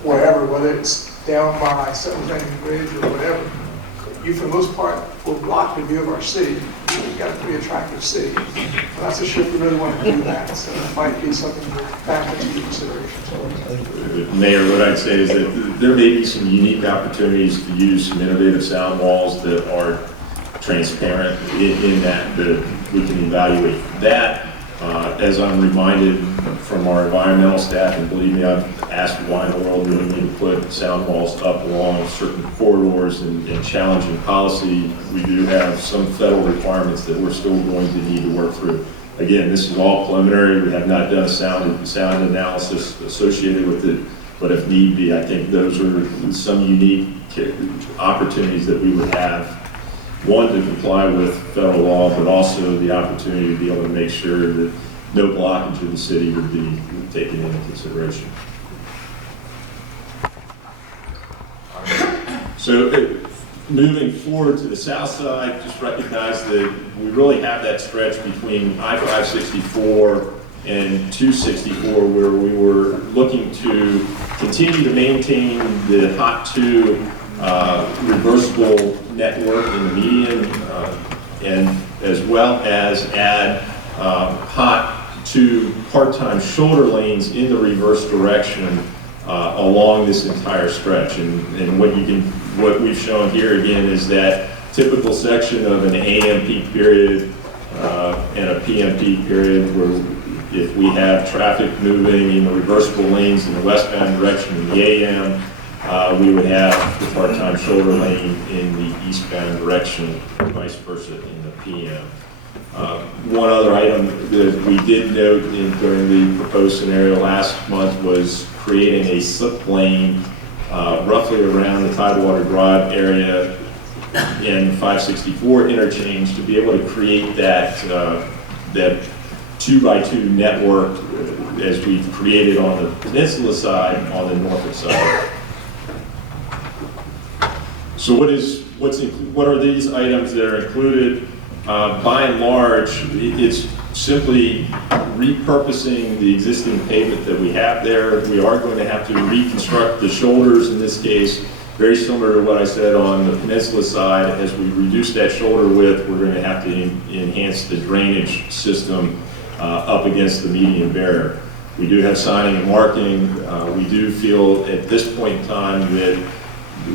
wherever, whether it's down by Seventh Avenue Bridge or whatever, you for the most part will block the view of our city. We've got a pretty attractive city. I'm not so sure if we really want to do that, so it might be something to factor into consideration. Mayor, what I'd say is that there may be some unique opportunities to use some innovative sound walls that are transparent in that we can evaluate that. As I'm reminded from our environmental staff, and believe me, I've asked why in the world do we need to put sound walls up along certain corridors and challenging policy. We do have some federal requirements that we're still going to need to work through. Again, this is all preliminary. We have not done a sound analysis associated with it, but if need be, I think those are some unique opportunities that we would have. One, to comply with federal law, but also the opportunity to be able to make sure that no blockage of the city would be taken into consideration. So moving forward to the south side, just recognize that we really have that stretch between I-564 and 264 where we were looking to continue to maintain the Hot 2 reversible network in the median, and as well as add Hot 2 part-time shoulder lanes in the reverse direction along this entire stretch. And what we've shown here again is that typical section of an AM peak period and a PM peak period where if we have traffic moving in the reversible lanes in the westbound direction in the AM, we would have the part-time shoulder lane in the eastbound direction, vice versa in the PM. One other item that we did note during the proposed scenario last month was creating a slip lane roughly around the Tidewater Drive area in 564 interchange to be able to create that 2x2 network as we've created on the peninsula side on the Norfolk side. So what are these items that are included? By and large, it's simply repurposing the existing pavement that we have there. We are going to have to reconstruct the shoulders in this case, very similar to what I said on the peninsula side. As we reduce that shoulder width, we're going to have to enhance the drainage system up against the median barrier. We do have signing and marking. We do feel at this point in time that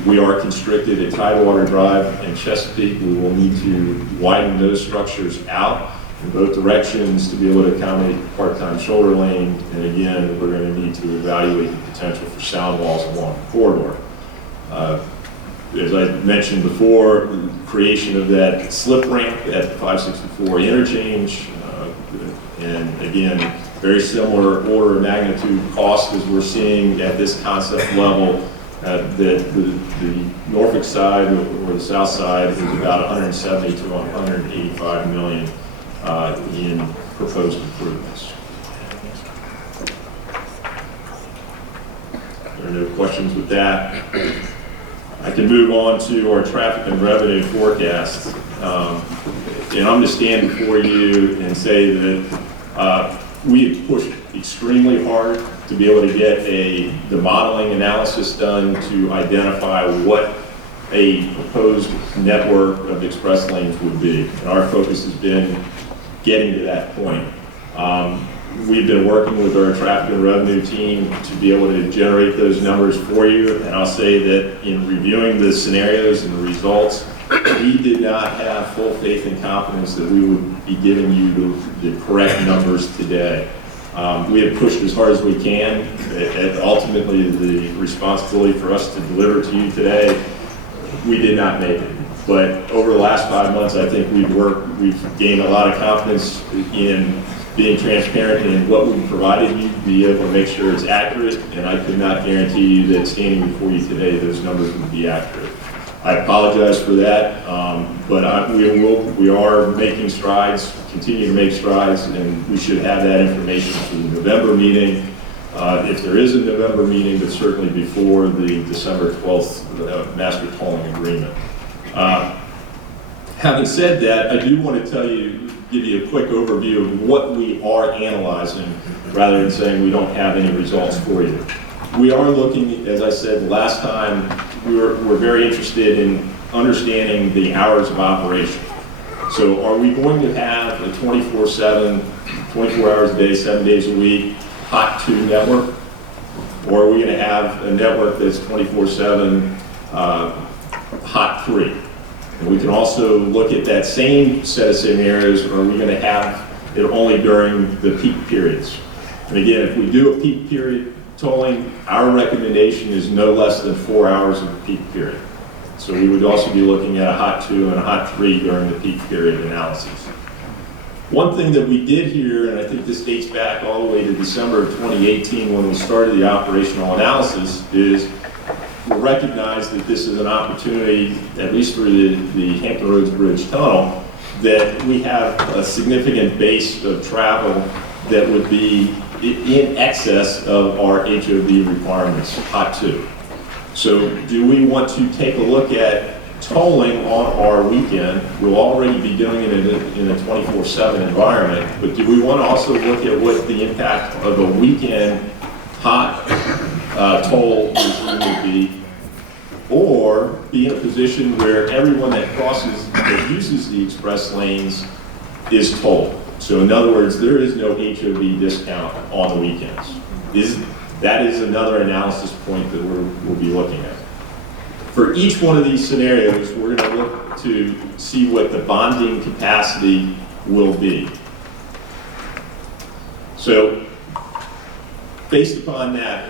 we are constricted at Tidewater Drive and Chesapeake. We will need to widen those structures out in both directions to be able to accommodate the part-time shoulder lane. And again, we're going to need to evaluate the potential for sound walls along the corridor. As I mentioned before, the creation of that slip ramp at 564 interchange, and again, very similar order of magnitude cost as we're seeing at this concept level. That the Norfolk side or the south side is about 170 to 185 million in proposed improvements. There are no questions with that. I can move on to our traffic and revenue forecast. And I'm going to stand before you and say that we have pushed extremely hard to be able to get the modeling analysis done to identify what a proposed network of express lanes would be. And our focus has been getting to that point. We've been working with our traffic and revenue team to be able to generate those numbers for you. And I'll say that in reviewing the scenarios and the results, we did not have full faith and confidence that we would be giving you the correct numbers today. We have pushed as hard as we can. Ultimately, the responsibility for us to deliver to you today, we did not make it. But over the last 5 months, I think we've gained a lot of confidence in being transparent in what we provided you to be able to make sure it's accurate, and I could not guarantee you that standing before you today, those numbers would be accurate. I apologize for that, but we are making strides, continue to make strides, and we should have that information for the November meeting. If there is a November meeting, but certainly before the December 12th master tolling agreement. Having said that, I do want to give you a quick overview of what we are analyzing, rather than saying we don't have any results for you. We are looking, as I said last time, we're very interested in understanding the hours of operation. So are we going to have a 24/7, 24 hours a day, 7 days a week, Hot 2 network? Or are we going to have a network that's 24/7, Hot 3? And we can also look at that same set of scenarios, or are we going to have it only during the peak periods? And again, if we do a peak period tolling, our recommendation is no less than 4 hours of the peak period. So we would also be looking at a Hot 2 and a Hot 3 during the peak period analysis. One thing that we did here, and I think this dates back all the way to December of 2018 when we started the operational analysis, is we recognize that this is an opportunity, at least for the Hampton Roads Bridge Tunnel, that we have a significant base of travel that would be in excess of our HOV requirements, Hot 2. So do we want to take a look at tolling on our weekend? We'll already be doing it in a 24/7 environment, but do we want to also look at what the impact of a weekend hot toll would be, or be in a position where everyone that uses the express lanes is tolled? So in other words, there is no HOV discount on the weekends. That is another analysis point that we'll be looking at. For each one of these scenarios, we're going to look to see what the bonding capacity will be. So based upon that,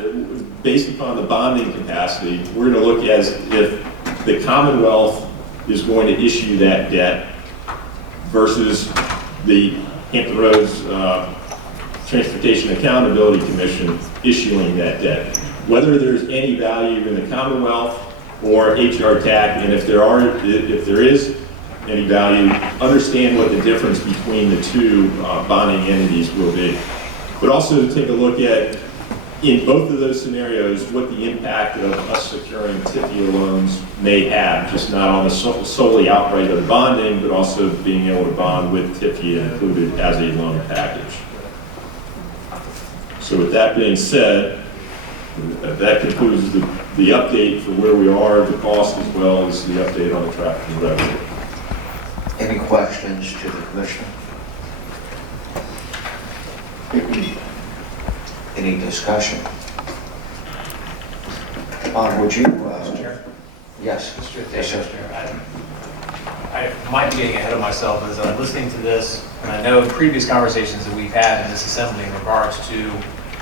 based upon the bonding capacity, we're going to look as if the Commonwealth is going to issue that debt versus the Hampton Roads Transportation Accountability Commission issuing that debt. Whether there's any value in the Commonwealth or Hrtac, and if there is any value, understand what the difference between the two bonding entities will be. But also take a look at, in both of those scenarios, what the impact of us securing TIFIA loans may have, just not on the solely outright of the bonding, but also being able to bond with TIFIA included as a loan package. So with that being said, that concludes the update for where we are, the cost, as well as the update on the traffic and revenue. Any questions to the commissioner? Any discussion? Would you? Mr. Chair? Yes. Yes, sir. I might be getting ahead of myself as I'm listening to this, and I know in previous conversations that we've had in this assembly in regards to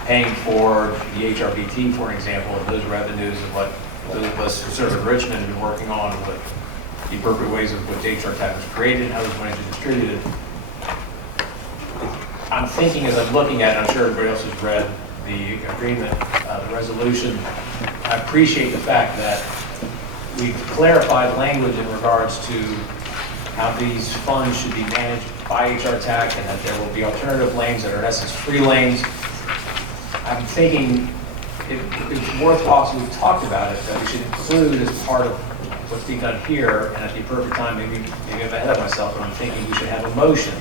paying for the HRBT, for an example, of those revenues and what those of us who serve in Richmond have been working on, what the appropriate ways of which HRTAC was created and how those monies are distributed. I'm thinking as I'm looking at it, I'm sure everybody else has read the agreement, the resolution. I appreciate the fact that we've clarified language in regards to how these funds should be managed by Hrtac and that there will be alternative lanes that are in essence free lanes. I'm thinking it's worthwhile, so we've talked about it, that we should include as part of what's being done here, and at the appropriate time, maybe I'm ahead of myself, but I'm thinking we should have a motion.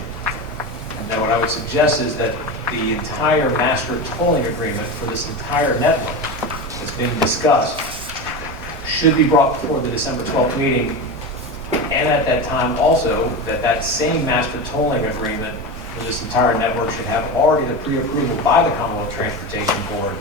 And then what I would suggest is that the entire master tolling agreement for this entire network that's been discussed should be brought before the December 12th meeting. And at that time also, that same master tolling agreement for this entire network should have already the pre-approval by the Commonwealth Transportation Board,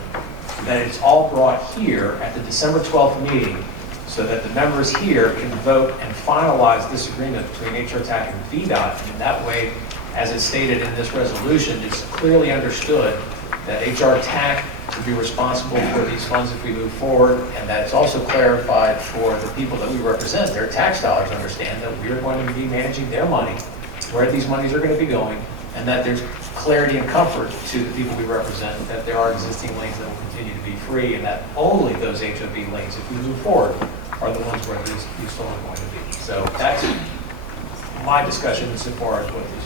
that it's all brought here at the December 12th meeting so that the members here can vote and finalize this agreement between Hrtac and VDOT. And that way, as it's stated in this resolution, it's clearly understood that Hrtac to be responsible for these funds if we move forward, and that it's also clarified for the people that we represent, their tax dollars, understand that we are going to be managing their money, where these monies are going to be going, and that there's clarity and comfort to the people we represent that there are existing lanes that will continue to be free, and that only those HOV lanes, if we move forward, are the ones where these tolls are going to be. So that's my discussion as far as what this.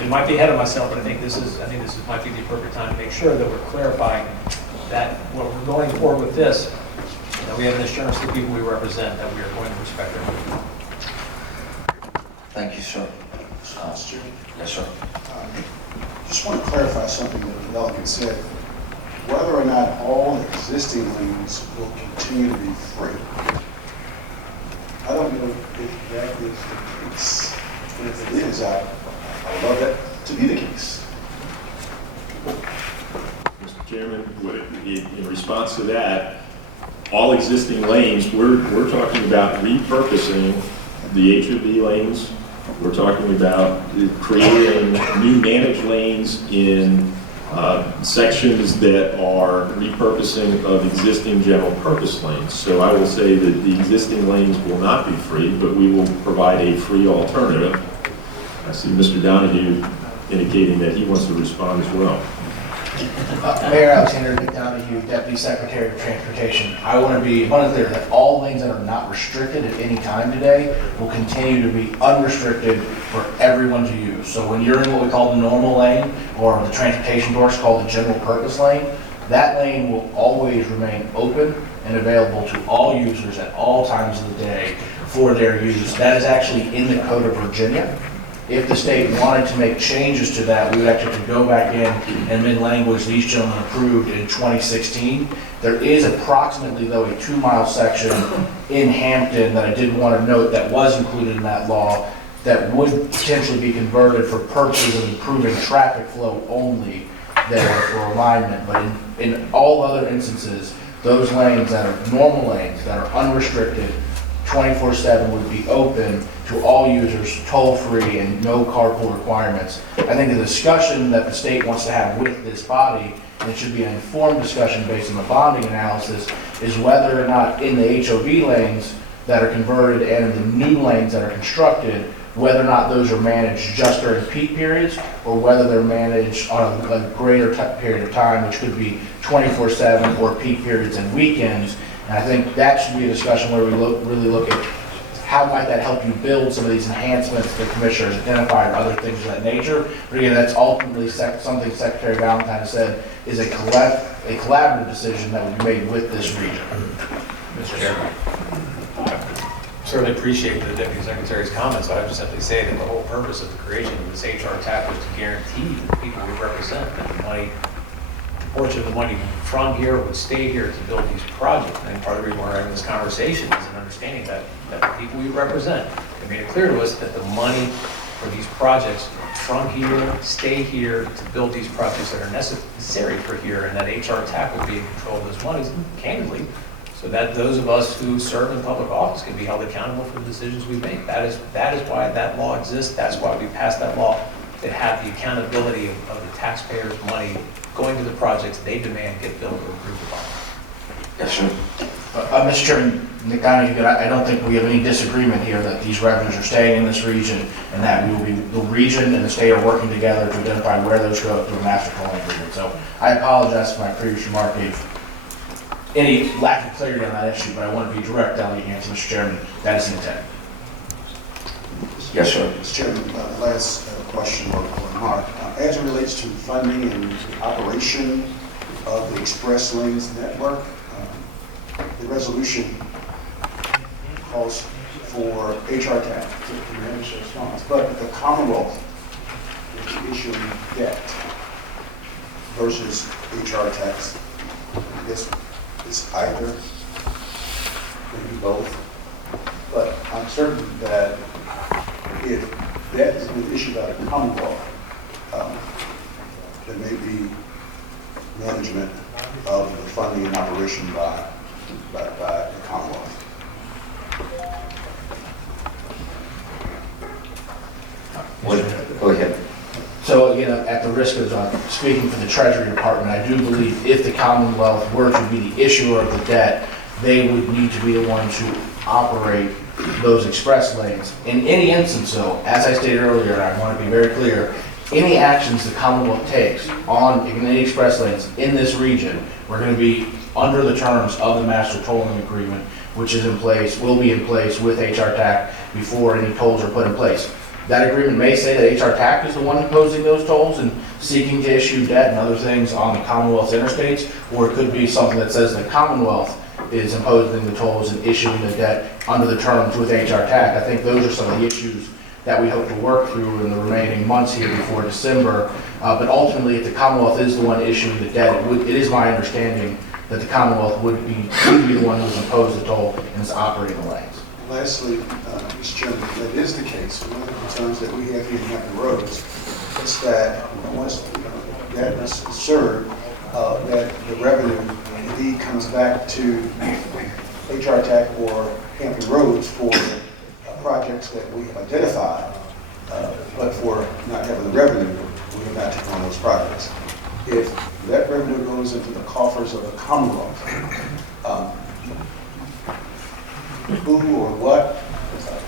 It might be ahead of myself, but I think this might be the appropriate time to make sure that we're clarifying that when we're going forward with this, that we have an assurance to the people we represent that we are going to respect their movement. Thank you, sir. Mr. Chairman, Yes, sir. just want to clarify something that the delegate said. Whether or not all existing lanes will continue to be free. I don't know if that is the case. And if it is, I would love that to be the case. Mr. Chairman, in response to that, all existing lanes, we're talking about repurposing the HOV lanes. We're talking about creating new managed lanes in sections that are repurposing of existing general purpose lanes. So I will say that the existing lanes will not be free, but we will provide a free alternative. I see Mr. Donahue indicating that he wants to respond as well. Mayor Alexander, Nick Donahue, Deputy Secretary of Transportation. I want to be abundantly clear that all lanes that are not restricted at any time today will continue to be unrestricted for everyone to use. So when you're in what we call the normal lane, or the transportation doors called the general purpose lane, that lane will always remain open and available to all users at all times of the day for their use. That is actually in the Code of Virginia. If the state wanted to make changes to that, we would actually have to go back in and amend language these gentlemen approved in 2016. There is approximately, though, a 2-mile section in Hampton that I did want to note that was included in that law that would potentially be converted for purposes of improving traffic flow only there for alignment. But in all other instances, those lanes that are normal lanes, that are unrestricted, 24/7 would be open to all users, toll-free and no carpool requirements. I think the discussion that the state wants to have with this body, and it should be an informed discussion based on the bonding analysis, is whether or not in the HOV lanes that are converted and in the new lanes that are constructed, whether or not those are managed just during peak periods or whether they're managed on a greater period of time, which could be 24/7 or peak periods and weekends. And I think that should be a discussion where we really look at how might that help you build some of these enhancements the commissioners identified or other things of that nature. But again, that's ultimately something Secretary Valentine has said is a collaborative decision that will be made with this region. Mr. Chairman. Certainly appreciate the Deputy Secretary's comments, but I would simply say that the whole purpose of the creation of this Hrtac was to guarantee the people we represent that the money, a portion of the money from here would stay here to build these projects. And part of the reason we're having this conversation is an understanding that the people we represent have made it clear to us that the money for these projects from here, stay here to build these projects that are necessary for here, and that Hrtac would be in control of those monies, candidly, so that those of us who serve in public office can be held accountable for the decisions we make. That is why that law exists. That's why we passed that law, to have the accountability of the taxpayers' money going to the projects they demand get built or approved upon. Yes, sir. Mr. Chairman, Nick Donahue, I don't think we have any disagreement here that these revenues are staying in this region and that the region and the state are working together to identify where those go through a master tolling agreement. So I apologize if my previous remark gave any lack of clarity on that issue, but I want to be direct on the answer, Mr. Chairman. That is the intent. Yes, sir. Mr. Chairman, last question or remark. As it relates to funding and operation of the express lanes network, the resolution calls for Hrtac to manage those funds, but the Commonwealth is issuing debt versus Hrtac. I guess it's either, maybe both, but I'm certain that if debt has been issued by the Commonwealth, there may be management of the funding and operation by the Commonwealth. Go ahead. So again, at the risk of speaking for the Treasury Department, I do believe if the Commonwealth were to be the issuer of the debt, they would need to be the one to operate those express lanes. In any instance, though, as I stated earlier, and I want to be very clear, any actions the Commonwealth takes on any express lanes in this region are going to be under the terms of the master tolling agreement, which is in place, will be in place with Hrtac before any tolls are put in place. That agreement may say that Hrtac is the one imposing those tolls and seeking to issue debt and other things on the Commonwealth's interstates, or it could be something that says the Commonwealth is imposing the tolls and issuing the debt under the terms with Hrtac. I think those are some of the issues that we hope to work through in the remaining months here before December. But ultimately, if the Commonwealth is the one issuing the debt, it is my understanding that the Commonwealth would be the one who's imposed the toll and is operating the lanes. Lastly, Mr. Chairman, that is the case. One of the concerns that we have here in Hampton Roads is that once debt is served, that the revenue indeed comes back to Hrtac or Hampton Roads for projects that we have identified, but for not having the revenue, we have not taken on those projects. If that revenue goes into the coffers of the Commonwealth, who or what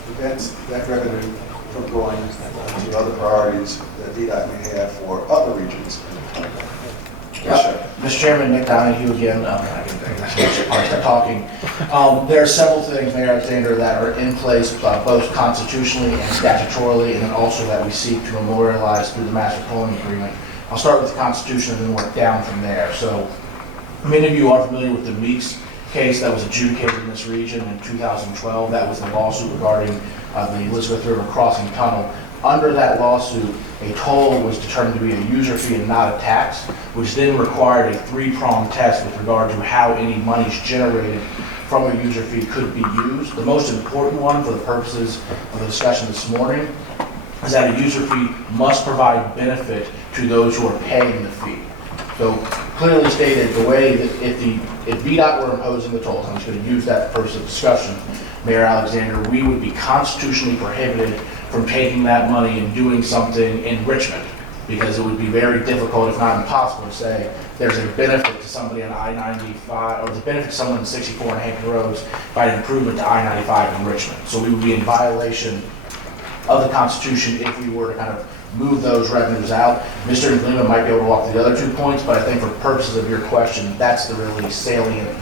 prevents that revenue from going to other priorities that VDOT may have for other regions? Yes, sir. Mr. Chairman, Nick Donahue again. I start talking. There are several things, Mayor Alexander, that are in place both constitutionally and statutorily, and then also that we seek to memorialize through the master tolling agreement. I'll start with the Constitution and then work down from there. So many of you are familiar with the Meeks case that was adjudicated in this region in 2012. That was the lawsuit regarding the Elizabeth River Crossing Tunnel. Under that lawsuit, a toll was determined to be a user fee and not a tax, which then required a three-pronged test with regard to how any monies generated from a user fee could be used. The most important one for the purposes of the discussion this morning is that a user fee must provide benefit to those who are paying the fee. So clearly stated, the way that if VDOT were imposing the tolls, I'm just going to use that for purpose of discussion, Mayor Alexander, we would be constitutionally prohibited from taking that money and doing something in Richmond, because it would be very difficult, if not impossible, to say there's a benefit to somebody on I-95, or the benefit to someone in 64 and Hampton Roads by an improvement to I-95 in Richmond. So we would be in violation of the Constitution if we were to kind of move those revenues out. Mr. Nglima might be able to walk through the other 2 points, but I think for purposes of your question, that's the really salient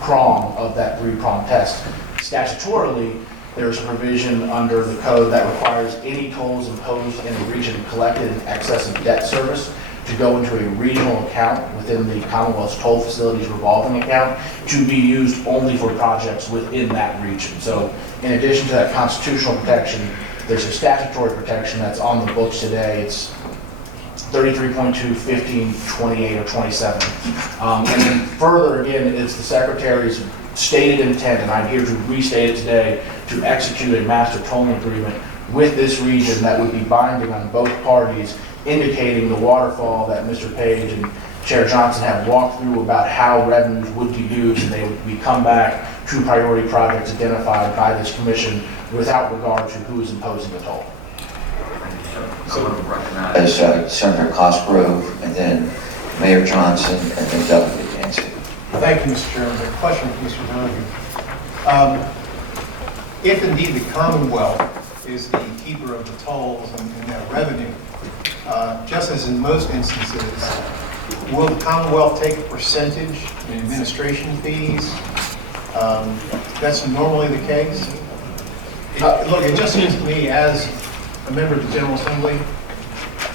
prong of that three-prong test. Statutorily, there's a provision under the code that requires any tolls imposed in a region collected in excess of debt service to go into a regional account within the Commonwealth's toll facilities revolving account to be used only for projects within that region. So in addition to that constitutional protection, there's a statutory protection that's on the books today. It's 33.2, 15, 28, or 27. And then further, again, it's the Secretary's stated intent, and I'm here to restate it today, to execute a master tolling agreement with this region that would be binding on both parties, indicating the waterfall that Mr. Page and Chair Johnson have walked through about how revenues would be used, and they would be come back to priority projects identified by this commission without regard to who is imposing the toll. As Senator Cosgrove, and then Mayor Johnson, and then Delegate Yancey. Thank you, Mr. Chairman. A question for Mr. Donahue. If indeed the Commonwealth is the keeper of the tolls and that revenue, just as in most instances, will the Commonwealth take a percentage in administration fees? That's normally the case. Look, it just seems to me, as a member of the General Assembly,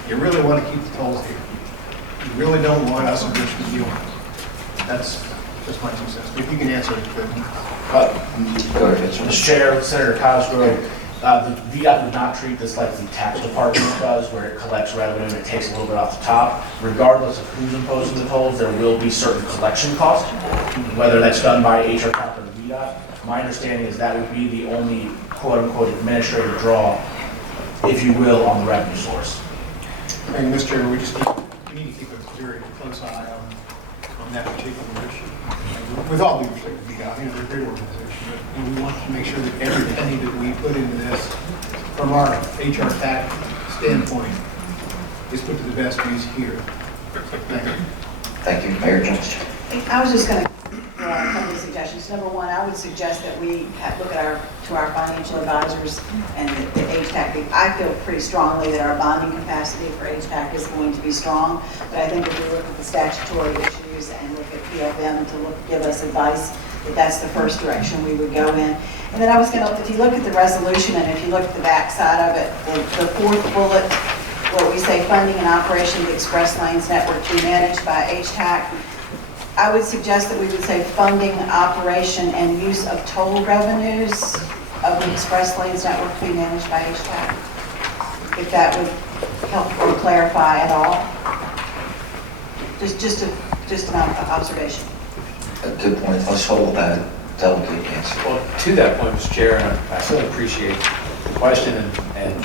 you really want to keep the tolls here. You really don't want us in Richmond dealing. That's just my 2 cents. If you can answer it, good. Go ahead, Mr. Chair, Senator Cosgrove, the VDOT would not treat this like the tax department does, where it collects revenue and it takes a little bit off the top. Regardless of who's imposing the tolls, there will be certain collection costs, whether that's done by Hrtac or the VDOT. My understanding is that would be the only quote-unquote administrative draw, if you will, on the revenue source. And Mr. Chairman, we need to keep a very close eye on that particular issue. With all due respect to VDOT, they're a great organization, but we want to make sure that every penny that we put into this, from our Hrtac standpoint, is put to the best use here. Thank you. Thank you, Mayor Johnson. I was just going to throw out a couple of suggestions. Number one, I would suggest that we look at our financial advisors and the Hrtac. I feel pretty strongly that our bonding capacity for Hrtac is going to be strong, but I think if we look at the statutory issues and look at PFM to give us advice, that's the first direction we would go in. And then I was going to, if you look at the resolution and if you look at the back side of it, the fourth bullet, where we say funding and operation of the express lanes network to be managed by Hrtac, I would suggest that we would say funding, operation, and use of toll revenues of the express lanes network to be managed by Hrtac. If that would help or clarify at all. Just an observation. A good point. Let's hold that delegate answer. Well, to that point, Mr. Chair, and I certainly appreciate the question, and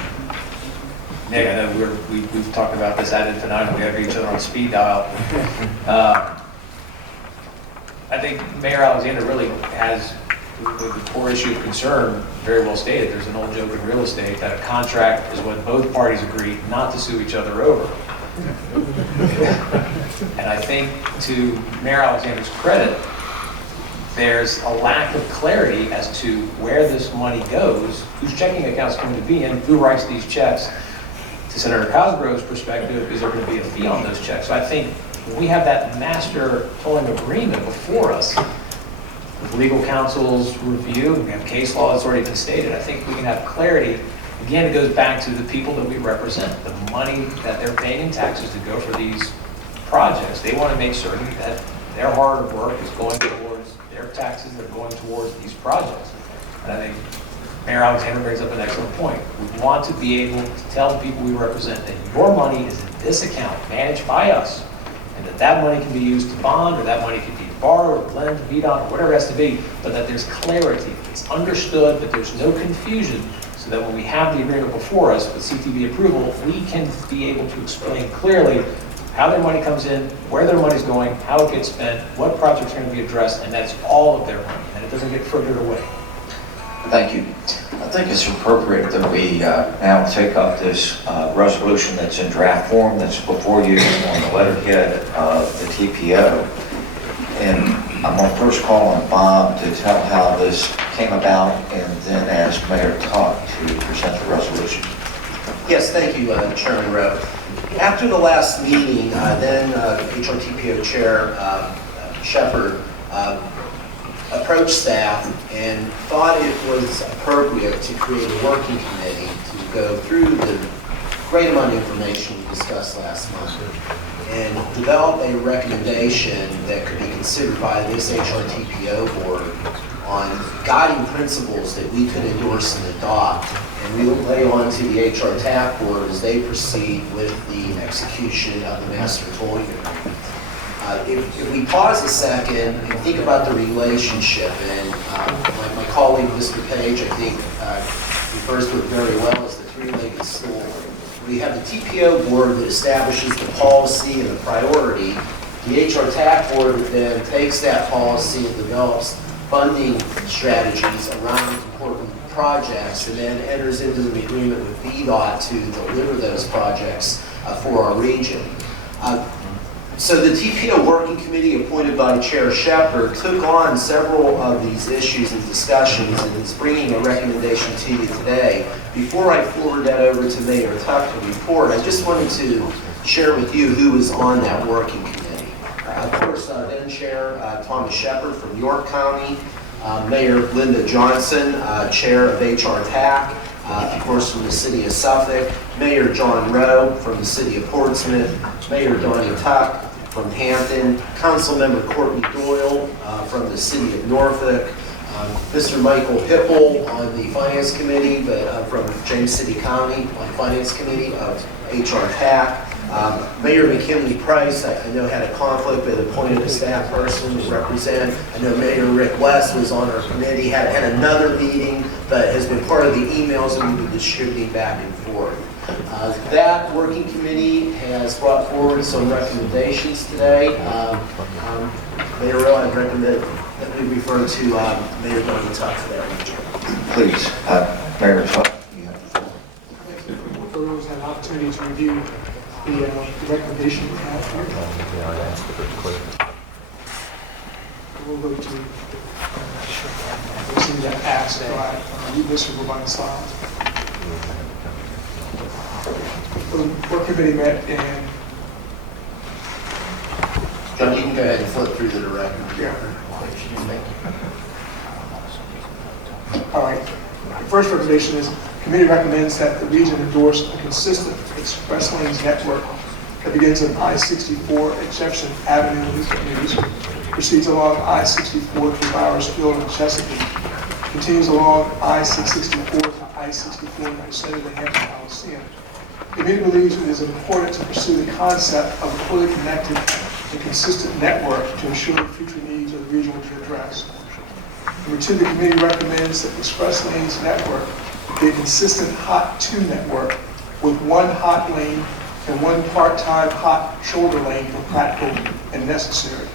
Nick, I know we've talked about this ad infinitum. We have each other on speed dial. I think Mayor Alexander really has the core issue of concern very well stated. There's an old joke in real estate that a contract is when both parties agree not to sue each other over. And I think, to Mayor Alexander's credit, there's a lack of clarity as to where this money goes, whose checking accounts going to be in, who writes these checks. To Senator Cosgrove's perspective, is there going to be a fee on those checks? So I think we have that master tolling agreement before us with legal counsel's review. We have case law that's already been stated. I think we can have clarity. Again, it goes back to the people that we represent, the money that they're paying in taxes to go for these projects. They want to make certain that their hard work is going towards their taxes that are going towards these projects. And I think Mayor Alexander brings up an excellent point. We want to be able to tell the people we represent that your money is in this account managed by us, and that money can be used to bond, or that money can be borrowed, or lend, VDOT, or whatever it has to be, but that there's clarity. It's understood, that there's no confusion, so that when we have the agreement before us with CTV approval, we can be able to explain clearly how their money comes in, where their money's going, how it gets spent, what projects are going to be addressed, and that's all of their money, and it doesn't get furthered away. Thank you. I think it's appropriate that we now take up this resolution that's in draft form, that's before you on the letterhead of the TPO. And I'm going to first call on Bob to tell how this came about, and then ask Mayor Tuck to present the resolution. Yes, thank you, Chairman Rowe. After the last meeting, then HRTPO Chair Shepard approached staff and thought it was appropriate to create a working committee to go through the great amount of information we discussed last month and develop a recommendation that could be considered by this HRTPO board on guiding principles that we could endorse and adopt, and we will lay on to the Hrtac board as they proceed with the execution of the master tolling agreement. If we pause a second and think about the relationship, and my colleague, Mr. Page, I think refers to it very well as the three-legged stool. We have the TPO board that establishes the policy and the priority. The Hrtac board then takes that policy and develops funding strategies around important projects, and then enters into an agreement with VDOT to deliver those projects for our region. So the TPO Working Committee appointed by Chair Shepherd took on several of these issues and discussions and is bringing a recommendation to you today. Before I forward that over to Mayor Hrtac to report, I just wanted to share with you who was on that working committee. Of course, then Chair Thomas Shepherd from York County, Mayor Linda Johnson, Chair of Hrtac, of course from the City of Suffolk, Mayor John Rowe from the City of Portsmouth, Mayor Donnie Tuck from Hampton, Councilmember Courtney Doyle from the City of Norfolk, Mr. Michael Hrtpo on the Finance Committee, but from James City County on Finance Committee of Hrtac. Mayor McKinley Price, I know had a conflict, but appointed a staff person to represent. I know Mayor Rick West was on our committee, had another meeting, but has been part of the emails and we've been distributing back and forth. That working committee has brought forward some recommendations today. Mayor Rowe, I'd recommend that we refer to Mayor Donnie Tuck for that region. Please, Mayor Hrtac. For those that have an opportunity to review the recommendation we have here. We'll go to see that asked by you, Mr. Roman Slides. The work committee met and John, you can go ahead and flip through the directive. all right. The first recommendation is, the committee recommends that the region endorse a consistent express lanes network that begins at I-64 at Jefferson Avenue in Newport News, proceeds along I-64 through Bowers Field and Chesapeake, continues along I-664 to I-64 in the vicinity of the Hampton Coliseum. The committee believes it is important to pursue the concept of a fully connected and consistent network to ensure the future needs of the region will be addressed. Number two, the committee recommends that the express lanes network be a consistent hot 2 network with one hot lane and one part-time hot shoulder lane when practical and necessary.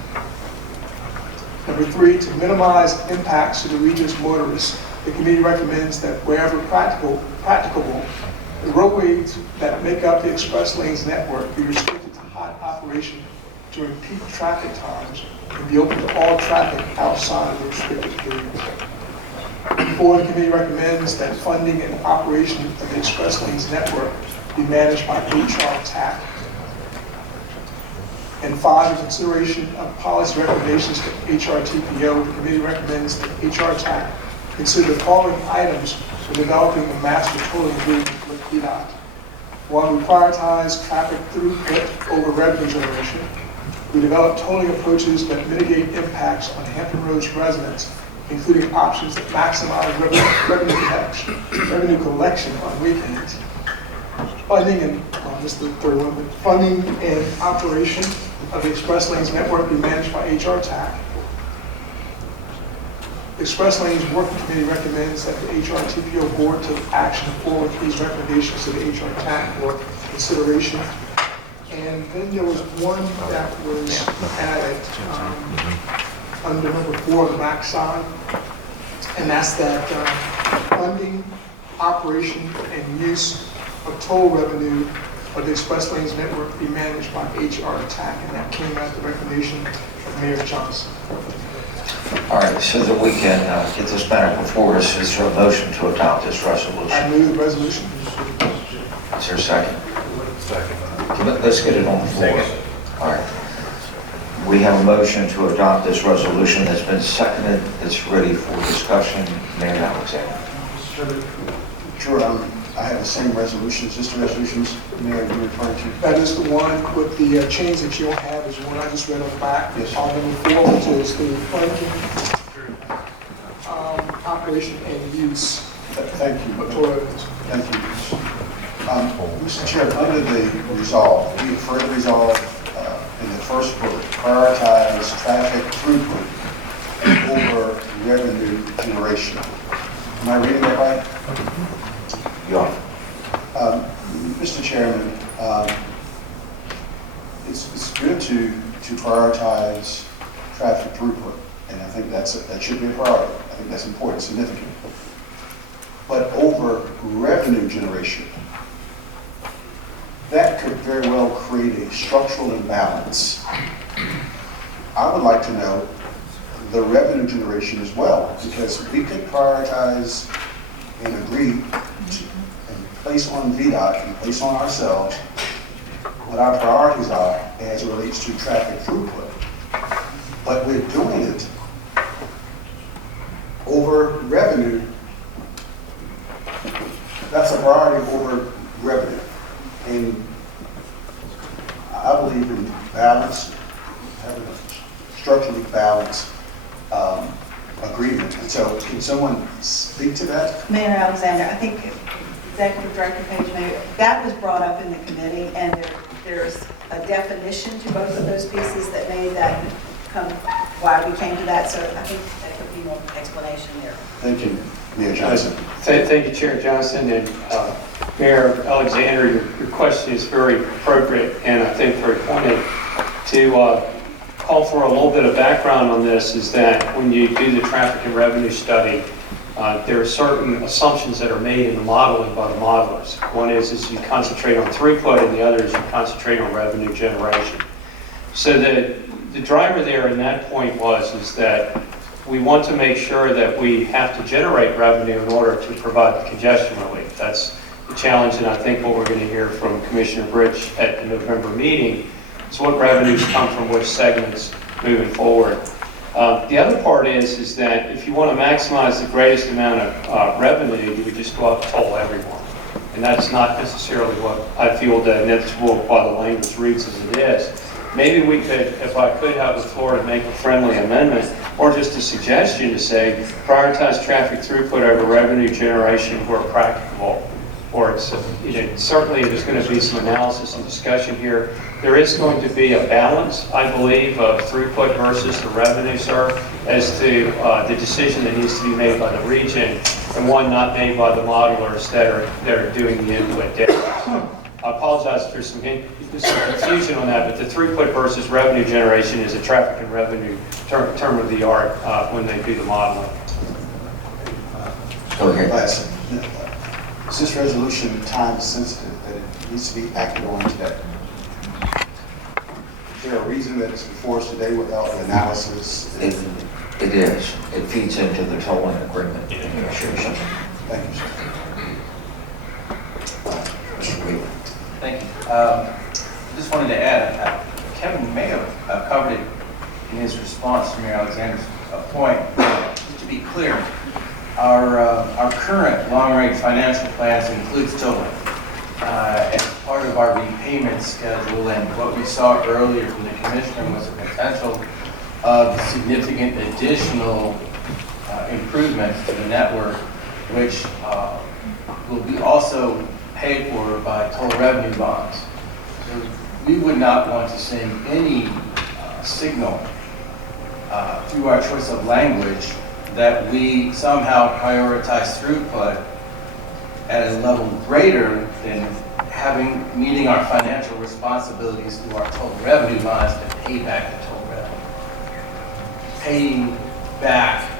Number three, to minimize impacts to the region's motorists, the committee recommends that wherever practicable, the roadways that make up the express lanes network be restricted to hot operation during peak traffic times and be open to all traffic outside of the restricted periods. Four, the committee recommends that funding and operation of the express lanes network be managed by Hrtac. And five, in consideration of policy recommendations for HRTPO, the committee recommends that Hrtac consider the following items for developing a master tolling agreement with PDOT. One, we prioritize traffic throughput over revenue generation. We develop tolling approaches that mitigate impacts on Hampton Roads residents, including options that maximize revenue collection on weekends. Funding and, this is the third one, but funding and operation of the Express Lanes network be managed by Hrtac. The Express Lanes Working Committee recommends that the HRTPO board take action forward these recommendations to the Hrtac for consideration. And then there was one that was added under number 4 on the back side, and that's that funding, operation, and use of toll revenue of the Express Lanes network be managed by Hrtac, and that came at the recommendation of Mayor Johnson. All right, so that we can get this matter before us, is there a motion to adopt this resolution? I move the resolution. Is there a second? Second. Let's get it on the floor. All right. We have a motion to adopt this resolution that's been seconded. It's ready for discussion. Mayor Alexander. Sure, I have the same resolutions. Is this the resolutions, Mayor, you're referring to? That is the one with the change that you'll have is the one I just read on the back. Yes. On number 4, which is the funding, operation, and use Thank you. of toll revenues. Thank you. Mr. Chair, under the resolve, we have further resolved in the first bullet, prioritize traffic throughput over revenue generation. Am I reading that right? You are. Mr. Chairman, it's good to prioritize traffic throughput, and I think that should be a priority. I think that's important, significant. But over revenue generation, that could very well create a structural imbalance. I would like to know the revenue generation as well, because we could prioritize and agree to, and place on VDOT and place on ourselves what our priorities are as it relates to traffic throughput. But we're doing it over revenue. That's a priority over revenue. And I believe in balance, having a structurally balanced agreement. And so can someone speak to that? Mayor Alexander, I think Executive Director Page, Mayor, that was brought up in the committee, and there's a definition to both of those pieces that made that come, why we came to that, so I think that could be more explanation there. Thank you, Mayor Johnson. Thank you, Chair Johnson, and Mayor Alexander, your question is very appropriate and I think very pointed. To call for a little bit of background on this is that when you do the traffic and revenue study, there are certain assumptions that are made in the modeling by the modelers. One is you concentrate on throughput, and the other is you concentrate on revenue generation. So the driver there in that point is that we want to make sure that we have to generate revenue in order to provide the congestion relief. That's the challenge, and I think what we're going to hear from Commissioner Bridge at the November meeting is what revenues come from which segments moving forward. The other part is that if you want to maximize the greatest amount of revenue, you would just go out and toll everyone. And that's not necessarily what I feel that that's why the language reads as it is. Maybe we could, if I could have the floor to make a friendly amendment, or just a suggestion to say, prioritize traffic throughput over revenue generation where practicable. Or it's, certainly there's going to be some analysis and discussion here. There is going to be a balance, I believe, of throughput versus the revenue, sir, as to the decision that needs to be made by the region, and one not made by the modelers that are doing the input data. So I apologize if there's some confusion on that, but the throughput versus revenue generation is a traffic and revenue term of the art when they do the modeling. Go ahead. Last, is this resolution time sensitive, that it needs to be acted on today? Is there a reason that it's before us today without the analysis? It is. It feeds into the tolling agreement negotiation. Thank you, sir. Mr. Weaver. Thank you. Just wanted to add, Kevin may have covered it in his response to Mayor Alexander's point. Just to be clear, our current long-range financial plans includes tolling as part of our repayment schedule, and what we saw earlier from the commissioner was a potential of significant additional improvements to the network, which will be also paid for by toll revenue bonds. So we would not want to send any signal through our choice of language that we somehow prioritize throughput at a level greater than meeting our financial responsibilities through our toll revenue bonds to pay back the toll revenue. Paying back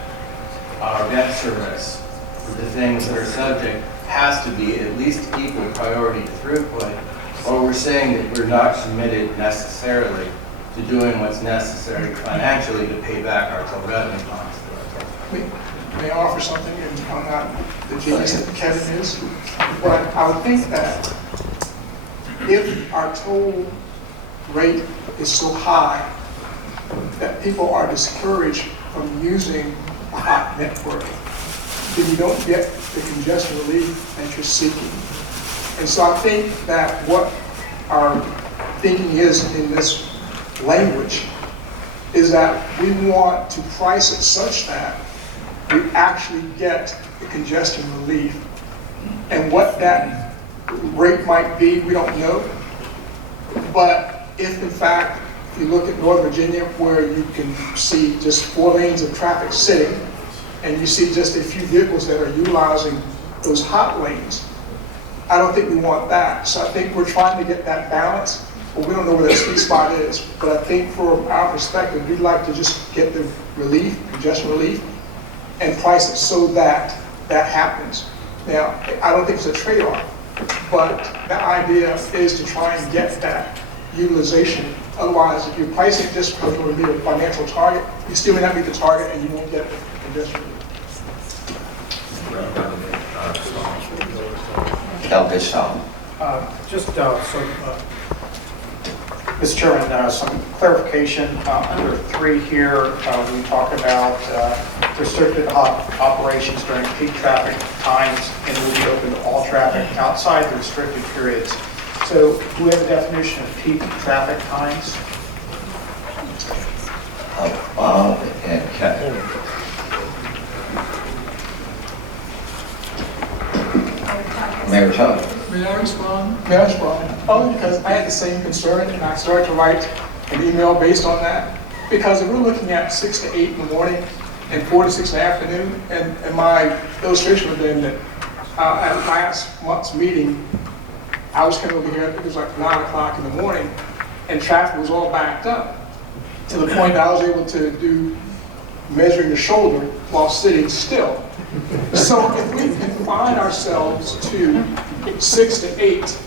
our debt service for the things that are subject has to be at least equal priority to throughput, or we're saying that we're not committed necessarily to doing what's necessary financially to pay back our toll revenue bonds. May I offer something, and I'm not the genius that Kevin is, but I would think that if our toll rate is so high that people are discouraged from using a hot network, then you don't get the congestion relief that you're seeking. And so I think that what our thinking is in this language is that we want to price it such that we actually get the congestion relief. And what that rate might be, we don't know. But if in fact, if you look at Northern Virginia, where you can see just 4 lanes of traffic sitting, and you see just a few vehicles that are utilizing those hot lanes, I don't think we want that. So I think we're trying to get that balance, but we don't know where that sweet spot is. But I think from our perspective, we'd like to just get the relief, congestion relief, and price it so that that happens. Now, I don't think it's a trade-off. but the idea is to try and get that utilization. Otherwise, if you're pricing just because you want to meet a financial target, you still may not meet the target and you won't get the congestion. Mr. Chairman, some clarification. Under 3 here, we talk about restricted operations during peak traffic times and will be open to all traffic outside the restricted periods. So do we have a definition of peak traffic times? Bob and Kevin. Mayor Tubbs. May I respond? May I respond? Only because I had the same concern and I started to write an email based on that. Because if we're looking at 6 to 8 in the morning and 4 to 6 in the afternoon, and my illustration would have been that at last month's meeting, I was coming over here, it was like 9 o'clock in the morning, and traffic was all backed up to the point that I was able to do measuring the shoulder while sitting still. So if we confine ourselves to 6 to 8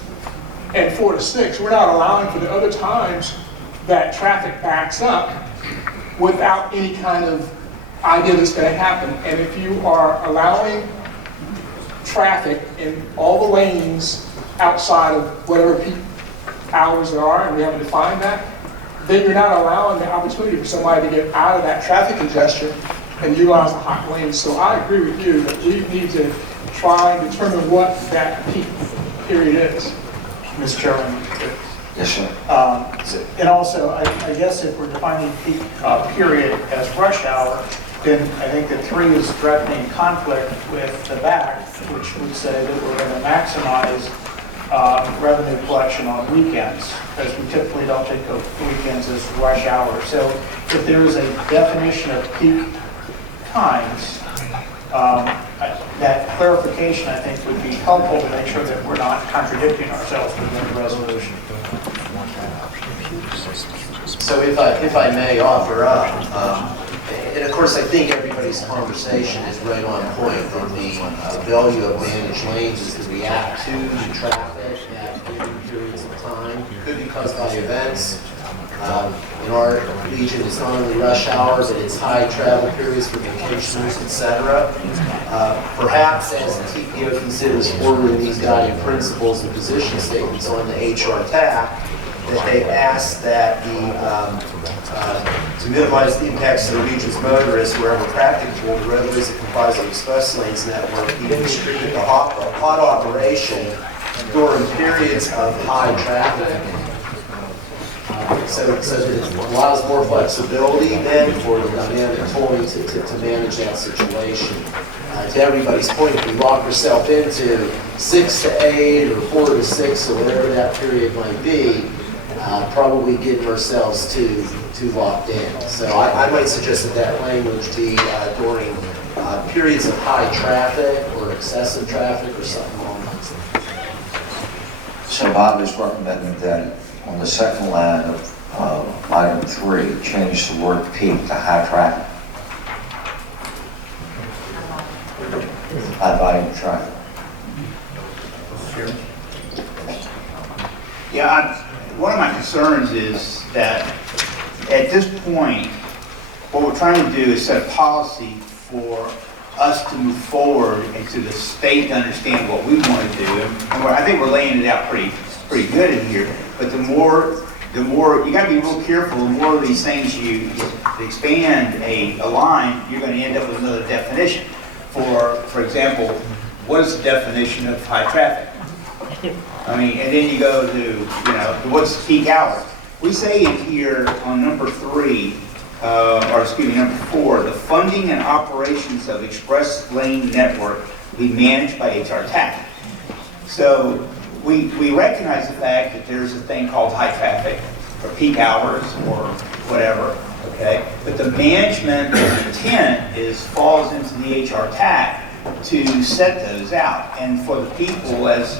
and 4 to 6, we're not allowing for the other times that traffic backs up without any kind of idea that's going to happen. And if you are allowing traffic in all the lanes outside of whatever peak hours there are, and we haven't defined that, then you're not allowing the opportunity for somebody to get out of that traffic congestion and utilize the hot lanes. So I agree with you that we need to try and determine what that peak period is. Mr. Chairman? Yes, sir. And also, I guess if we're defining peak period as rush hour, then I think that 3 is threatening conflict with the back, which would say that we're going to maximize revenue collection on weekends, because we typically don't think of weekends as rush hour. So if there is a definition of peak times, that clarification, I think, would be helpful to make sure that we're not contradicting ourselves within the resolution. So if I may offer up, and of course I think everybody's conversation is right on point, and the value of managed lanes is to react to the traffic at given periods of time, could be caused by events. In our region, it's not only rush hour, but it's high travel periods for vacationers, etc. Perhaps as the TPO considers ordering these guiding principles and position statements on the Hrtac, that they ask that to minimize the impacts to the region's motorists wherever practicable, the roadways that comprise the express lanes network be restricted to hot operation during periods of high traffic. So it allows more flexibility then for the dynamic tolling to manage that situation. To everybody's point, if we lock ourselves into 6 to 8 or 4 to 6 or whatever that period might be, probably getting ourselves too locked in. So I might suggest that language be during periods of high traffic or excessive traffic or something along those lines. So Bob is recommending that on the second line of item 3, change the word peak to high traffic. High volume traffic. Yeah, one of my concerns is that at this point, what we're trying to do is set a policy for us to move forward and to the state to understand what we want to do. And I think we're laying it out pretty good in here. But the more you got to be real careful. The more of these things you expand a line, you're going to end up with another definition. For example, what is the definition of high traffic? I mean, and then you go to, what's peak hours? We say in here on number 3, number 4, the funding and operations of express lane network will be managed by Hrtac. So we recognize the fact that there's a thing called high traffic or peak hours or whatever, okay? But the management intent falls into the Hrtac to set those out. And for the people, as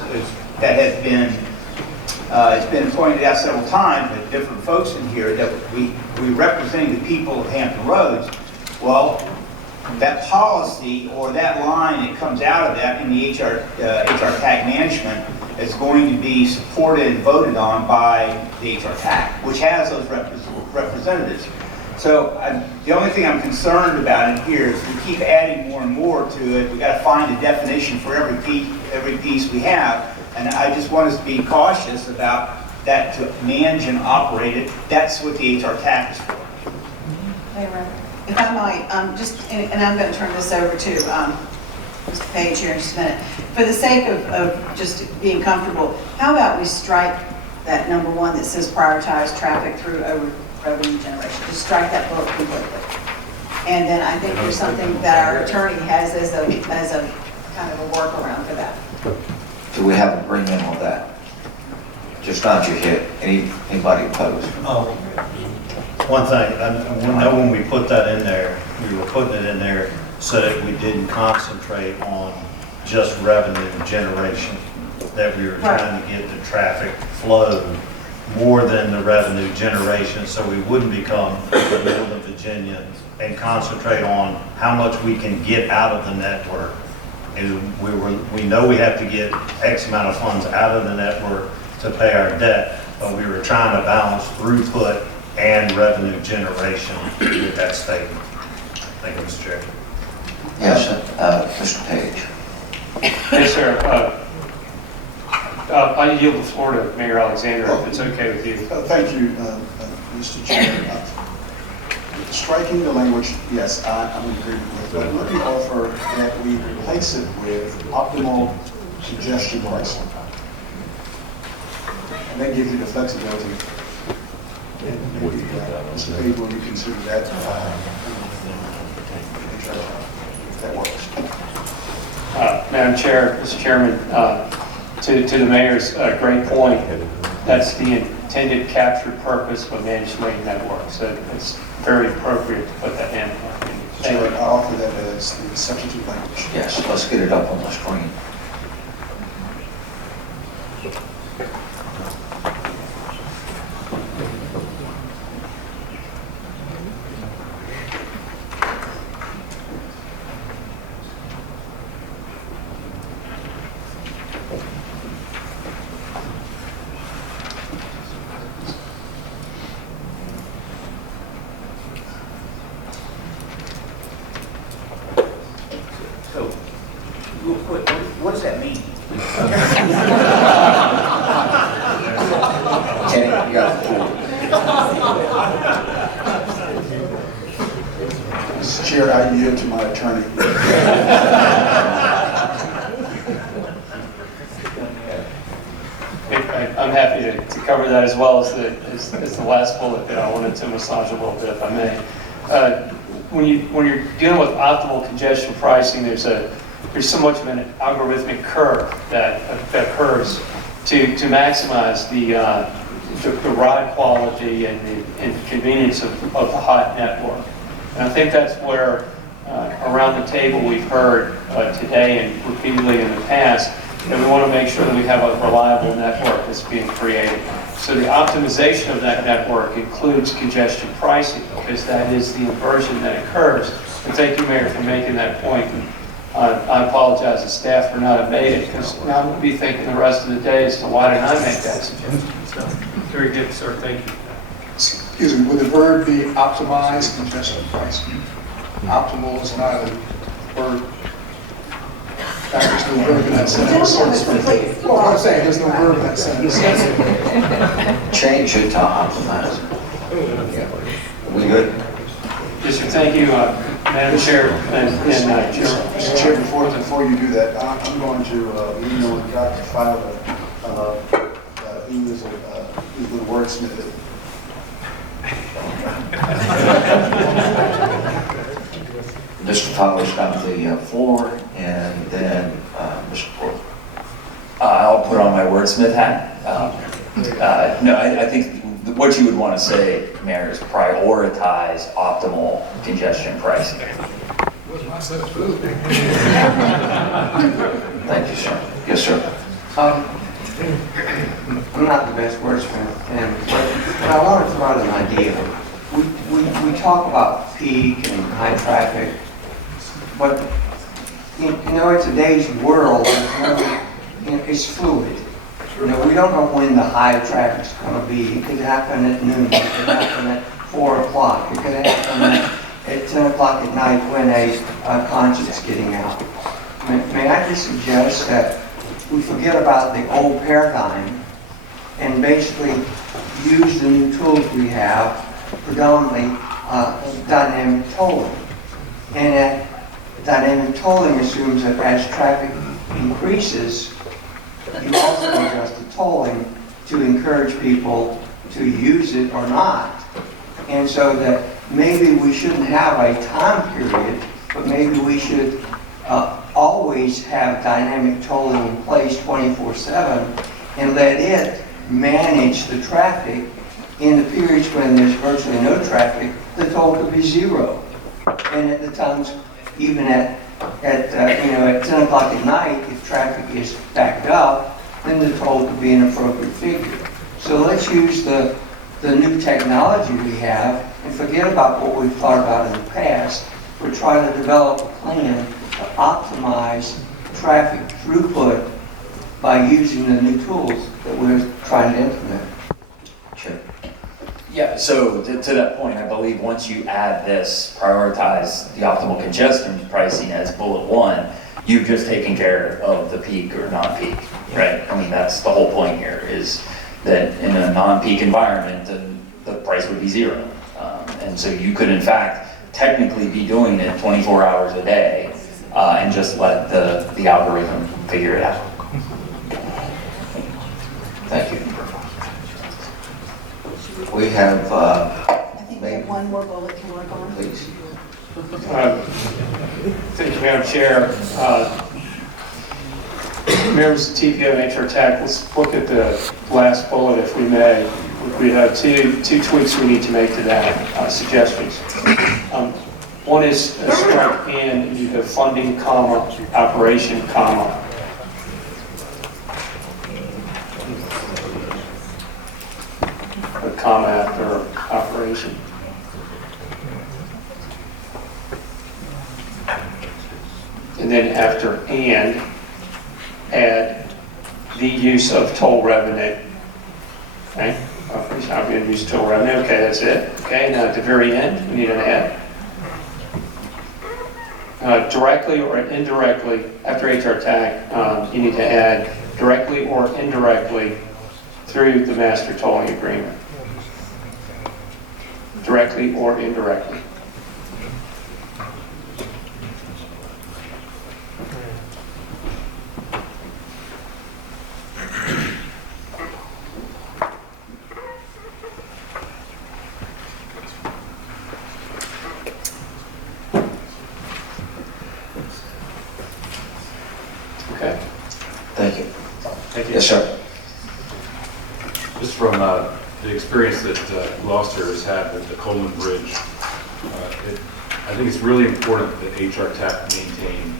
that has been, it's been pointed out several times with different folks in here, that we representing the people of Hampton Roads. Well, that policy or that line that comes out of that in the Hrtac management is going to be supported and voted on by the Hrtac, which has those representatives. So the only thing I'm concerned about in here is we keep adding more and more to it. We got to find a definition for every piece we have, and I just want us to be cautious about that, to manage and operate it. That's what the Hrtac is for. If I might, and I'm going to turn this over to Mr. Page here in just a minute. For the sake of just being comfortable, how about we strike that number 1 that says prioritize traffic through revenue generation? Just strike that bullet completely. And then I think there's something that our attorney has as a kind of a workaround for that. Do we have agreement on that? Just not your hit. Anybody opposed? One thing, I know when we put that in there, we were putting it in there so that we didn't concentrate on just revenue generation, that we were trying to get the traffic flow more than the revenue generation, so we wouldn't become the Northern Virginia and concentrate on how much we can get out of the network. And we know we have to get X amount of funds out of the network to pay our debt, but we were trying to balance throughput and revenue generation with that statement. Thank you, Mr. Chair. Yes, Mr. Page. Yes, sir. I yield the floor to Mayor Alexander, if it's okay with you. Thank you, Mr. Chair. Striking the language, yes, I'm in agreement with, but let me offer that we replace it with optimal congestion pricing. And that gives you the flexibility. And maybe, Mr. Page, will you consider that, if that works? Madam Chair, Mr. Chairman, to the mayor's great point, that's the intended captured purpose of a managed lane network. So it's very appropriate to put that in. Sure, I offer that as the substitute language. Yes, let's get it up on the screen. So, real quick, what does that mean? Kenny, you got the floor. Mr. Chair, I yield to my attorney. I'm happy to cover that as well as the last bullet that I wanted to massage a little bit, if I may. When you're dealing with optimal congestion pricing, there's so much of an algorithmic curve that occurs to maximize the ride quality and the convenience of the hot network. And I think that's where around the table we've heard today and repeatedly in the past that we want to make sure that we have a reliable network that's being created. So the optimization of that network includes congestion pricing, because that is the inversion that occurs. And thank you, Mayor, for making that point. And I apologize to staff for not have made it, because now I'm going to be thinking the rest of the day as to why didn't I make that suggestion. So, very good, sir. Thank you. Excuse me, would the verb be optimize congestion pricing? Optimal is not a word. There's no verb in that sentence. Well, what I'm saying, there's no verb in that sentence. Change it to optimize. We good? Yes, sir. Thank you, Madam Chair and Mr. Chair, before you do that, I'm going to lean on Dr. Fowler, who's a good wordsmith. Mr. Fowler's got the floor, and then Mr. Porter. I'll put on my wordsmith hat. No, I think what you would want to say, Mayor, is prioritize optimal congestion pricing. Thank you, sir. Yes, sir. I'm not the best wordsmith, but I want to throw out an idea. We talk about peak and high traffic But, you know, in today's world, it's fluid. You know, we don't know when the high traffic's going to be. It could happen at noon. It could happen at 4 o'clock. It could happen at 10 o'clock at night when a concert's getting out. May I just suggest that we forget about the old paradigm and basically use the new tools we have, predominantly dynamic tolling. And that dynamic tolling assumes that as traffic increases, you also adjust the tolling to encourage people to use it or not. And so that maybe we shouldn't have a time period, but maybe we should always have dynamic tolling in place 24/7 and let it manage the traffic. In the periods when there's virtually no traffic, the toll could be 0. And at the times, even at 10 o'clock at night, if traffic is backed up, then the toll could be an appropriate figure. So let's use the new technology we have and forget about what we've thought about in the past. We're trying to develop a plan to optimize traffic throughput by using the new tools that we're trying to implement. Sure. Yeah, so to that point, I believe once you add this, prioritize the optimal congestion pricing as bullet 1, you've just taken care of the peak or non-peak, right? I mean, that's the whole point here, is that in a non-peak environment, the price would be 0. And so you could, in fact, technically be doing it 24 hours a day and just let the algorithm figure it out. Thank you. We have, I think we have one more bullet to work on. please. Thank you, Madam Chair. Members of TPO and Hrtac, let's look at the last bullet, if we may. We have two tweaks we need to make to that, suggestions. One is strike and you have funding, comma, operation, comma. A comma after operation. And then after and, add the use of toll revenue. Okay? I'm going to use toll revenue. Okay, that's it. Okay, now at the very end, we need an add. Directly or indirectly, after Hrtac, you need to add directly or indirectly through the master tolling agreement. Directly or indirectly. Okay. Thank you. Thank you. Yes, sir. Just from the experience that Gloucester has had with the Coleman Bridge, I think it's really important that Hrtac maintain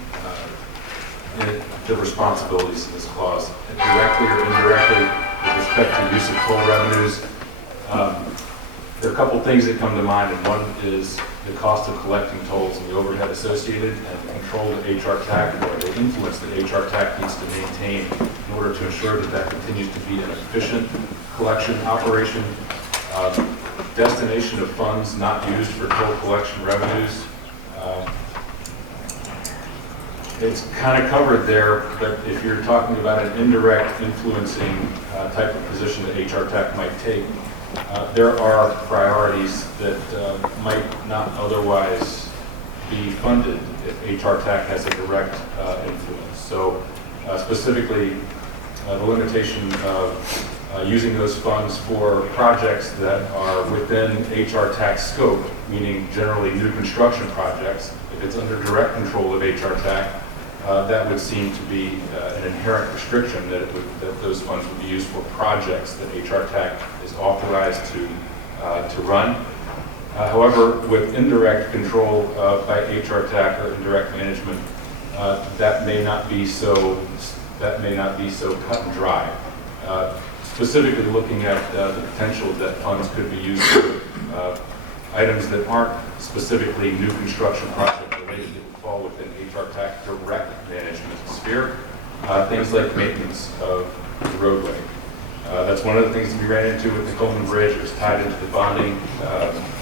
the responsibilities of this clause, directly or indirectly, with respect to use of toll revenues. There are a couple things that come to mind, and one is the cost of collecting tolls and the overhead associated, and the control that Hrtac, or the influence that Hrtac needs to maintain in order to ensure that that continues to be an efficient collection operation. Destination of funds not used for toll collection revenues. It's kind of covered there, but if you're talking about an indirect influencing type of position that Hrtac might take, there are priorities that might not otherwise be funded if Hrtac has a direct influence. So specifically, the limitation of using those funds for projects that are within Hrtac's scope, meaning generally new construction projects. If it's under direct control of Hrtac, that would seem to be an inherent restriction that those funds would be used for projects that Hrtac is authorized to run. However, with indirect control by Hrtac or indirect management, that may not be so cut and dry. Specifically looking at the potential that funds could be used for items that aren't specifically new construction project related that would fall within within Hrtac direct management sphere, things like maintenance of the roadway. That's one of the things that we ran into with the Coleman Bridge. It was tied into the bonding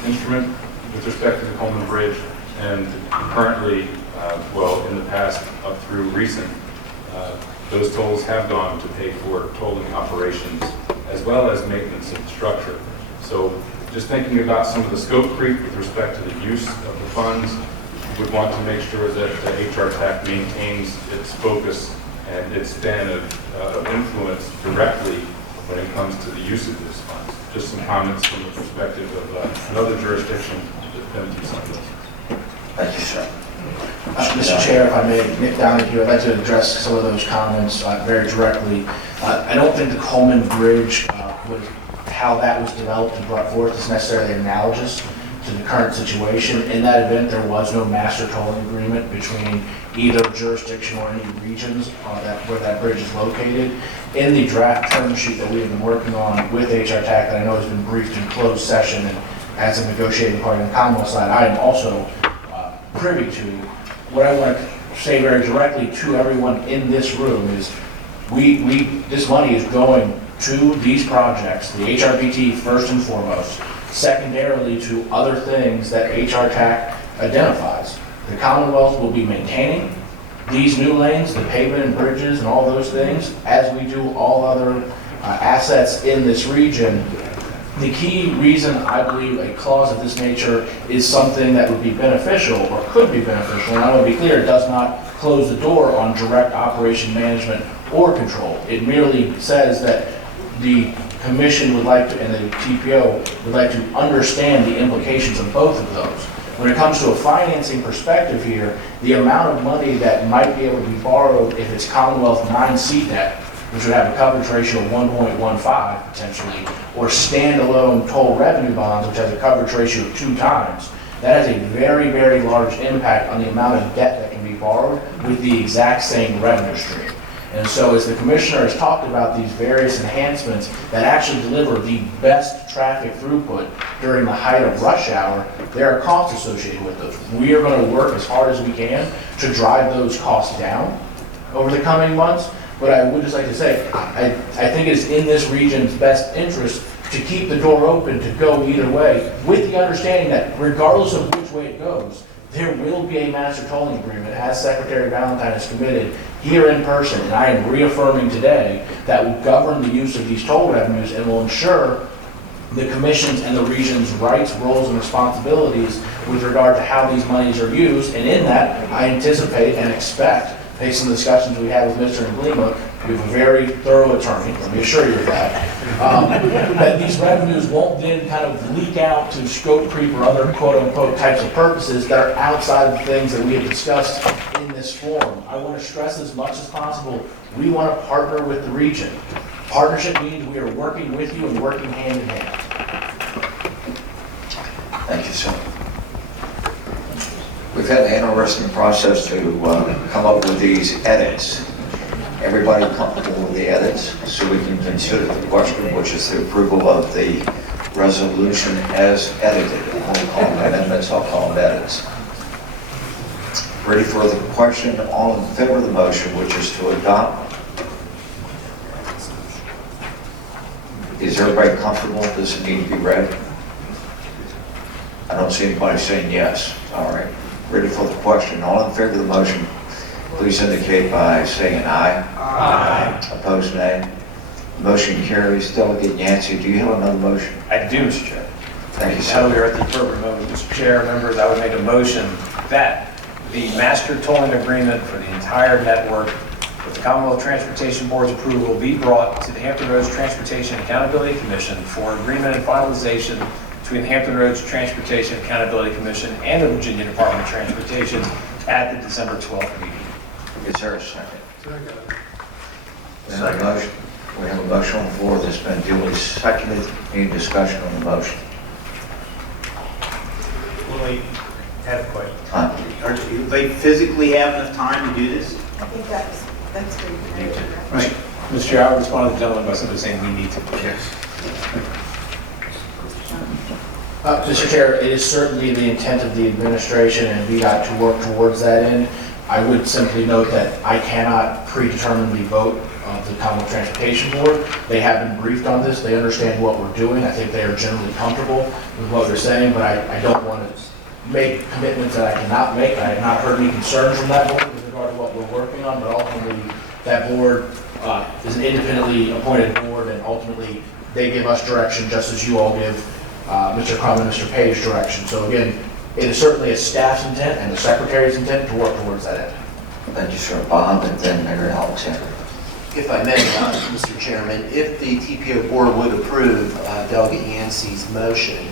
instrument with respect to the Coleman Bridge, and currently, well, in the past up through recent, those tolls have gone to pay for tolling operations as well as maintenance of the structure. So just thinking about some of the scope creep with respect to the use of the funds, we would want to make sure that the Hrtac maintains its focus and its span of influence directly when it comes to the use of these funds. Just some comments from the perspective of another jurisdiction that's been through some of this. Thank you, sir. Mr. Chair, if I may, Nick Donahue, I'd like to address some of those comments very directly. I don't think the Coleman Bridge, how that was developed and brought forth is necessarily analogous to the current situation. In that event, there was no master tolling agreement between either jurisdiction or any regions where that bridge is located. In the draft term sheet that we have been working on with Hrtac, that I know has been briefed in closed session and as a negotiating party on the Commonwealth side, I am also privy to. What I want to say very directly to everyone in this room is this money is going to these projects, the HRPT first and foremost, secondarily to other things that Hrtac identifies. The Commonwealth will be maintaining these new lanes, the pavement and bridges and all those things, as we do all other assets in this region. The key reason I believe a clause of this nature is something that would be beneficial or could be beneficial, and I want to be clear, it does not close the door on direct operation management or control. It merely says that the commission would like to, and the TPO would like to understand the implications of both of those. When it comes to a financing perspective here, the amount of money that might be able to be borrowed if it's Commonwealth 9C debt, which would have a coverage ratio of 1.15 potentially, or standalone toll revenue bonds, which has a coverage ratio of 2 times, that has a very, very large impact on the amount of debt that can be borrowed with the exact same revenue stream. And so as the commissioner has talked about these various enhancements that actually deliver the best traffic throughput during the height of rush hour, there are costs associated with those. We are going to work as hard as we can to drive those costs down over the coming months. But I would just like to say, I think it's in this region's best interest to keep the door open to go either way, with the understanding that regardless of which way it goes, there will be a master tolling agreement, as Secretary Valentine has committed here in person, and I am reaffirming today that will govern the use of these toll revenues and will ensure the commission's and the region's rights, roles, and responsibilities with regard to how these monies are used. And in that, I anticipate and expect, based on the discussions we had with Mr. Nglima, we have a very thorough attorney, let me assure you of that, that these revenues won't then kind of leak out to scope creep or other quote-unquote types of purposes that are outside of the things that we have discussed in this forum. I want to stress as much as possible, we want to partner with the region. Partnership means we are working with you and working hand in hand. Thank you, sir. We've had an interesting process to come up with these edits. Everybody comfortable with the edits, so we can consider the question, which is the approval of the resolution as edited. I won't call them amendments, I'll call them edits. Ready for the question? All in favor of the motion, which is to adopt? Is everybody comfortable? Does it need to be read? I don't see anybody saying yes. All right. Ready for the question? All in favor of the motion, please indicate by saying aye. Aye. Opposed, nay. Motion carries. Delegate Yancey, do you have another motion? I do, Mr. Chair. Thank you, Now sir. we are at the appropriate moment, Mr. Chair, members, I would make a motion that the master tolling agreement for the entire network with the Commonwealth Transportation Board's approval be brought to the Hampton Roads Transportation Accountability Commission for agreement and finalization between the Hampton Roads Transportation Accountability Commission and the Virginia Department of Transportation at the December 12th meeting. Is there a second? We have a motion on the floor that's been duly seconded. Any discussion on the motion? Well, I have a question. Do they physically have enough time to do this? I think that's good. Right. Mr. Chair, I would respond to the gentleman by simply saying we need to. Yes. Mr. Chair, it is certainly the intent of the administration, and we got to work towards that end. I would simply note that I cannot predeterminedly vote on the Commonwealth Transportation Board. They have been briefed on this. They understand what we're doing. I think they are generally comfortable with what they're saying, but I don't want to make commitments that I cannot make. I have not heard any concerns from that board with regard to what we're working on, but ultimately that board is an independently appointed board, and ultimately they give us direction just as you all give Mr. Crum and Mr. Page direction. So again, it is certainly a staff's intent and the secretary's intent to work towards that end. Thank you, sir. Bob, and then Mayor Alexander. If I may, Mr. Chairman, if the TPO board would approve Delegate Yancey's motion,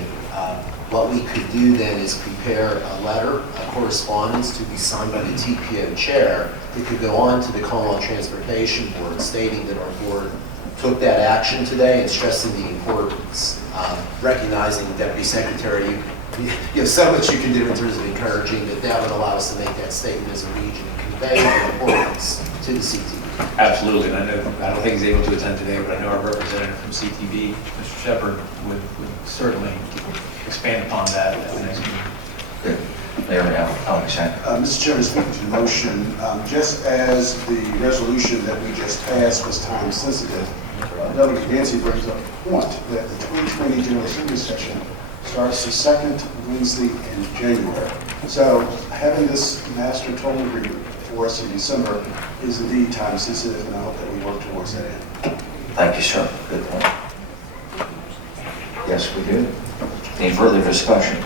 what we could do then is prepare a letter, a correspondence to be signed by the TPO chair that could go on to the Commonwealth Transportation Board stating that our board took that action today and stressing the importance, recognizing the Deputy Secretary, you have so much you can do in terms of encouraging that would allow us to make that statement as a region and convey the importance to the CTB. Absolutely, and I don't think he's able to attend today, but I know our representative from CTV, Mr. Shepard, would certainly expand upon that at the next meeting. Good. Mayor Alexander. Mr. Chairman, speaking to the motion, just as the resolution that we just passed was time sensitive, Delegate Yancey brings up a point that the 2020 General Assembly session starts the second Wednesday in January. So having this master toll agreement for us in December is indeed time sensitive, and I hope that we work towards that end. Thank you, sir. Good point. Yes, we do. Any further discussion?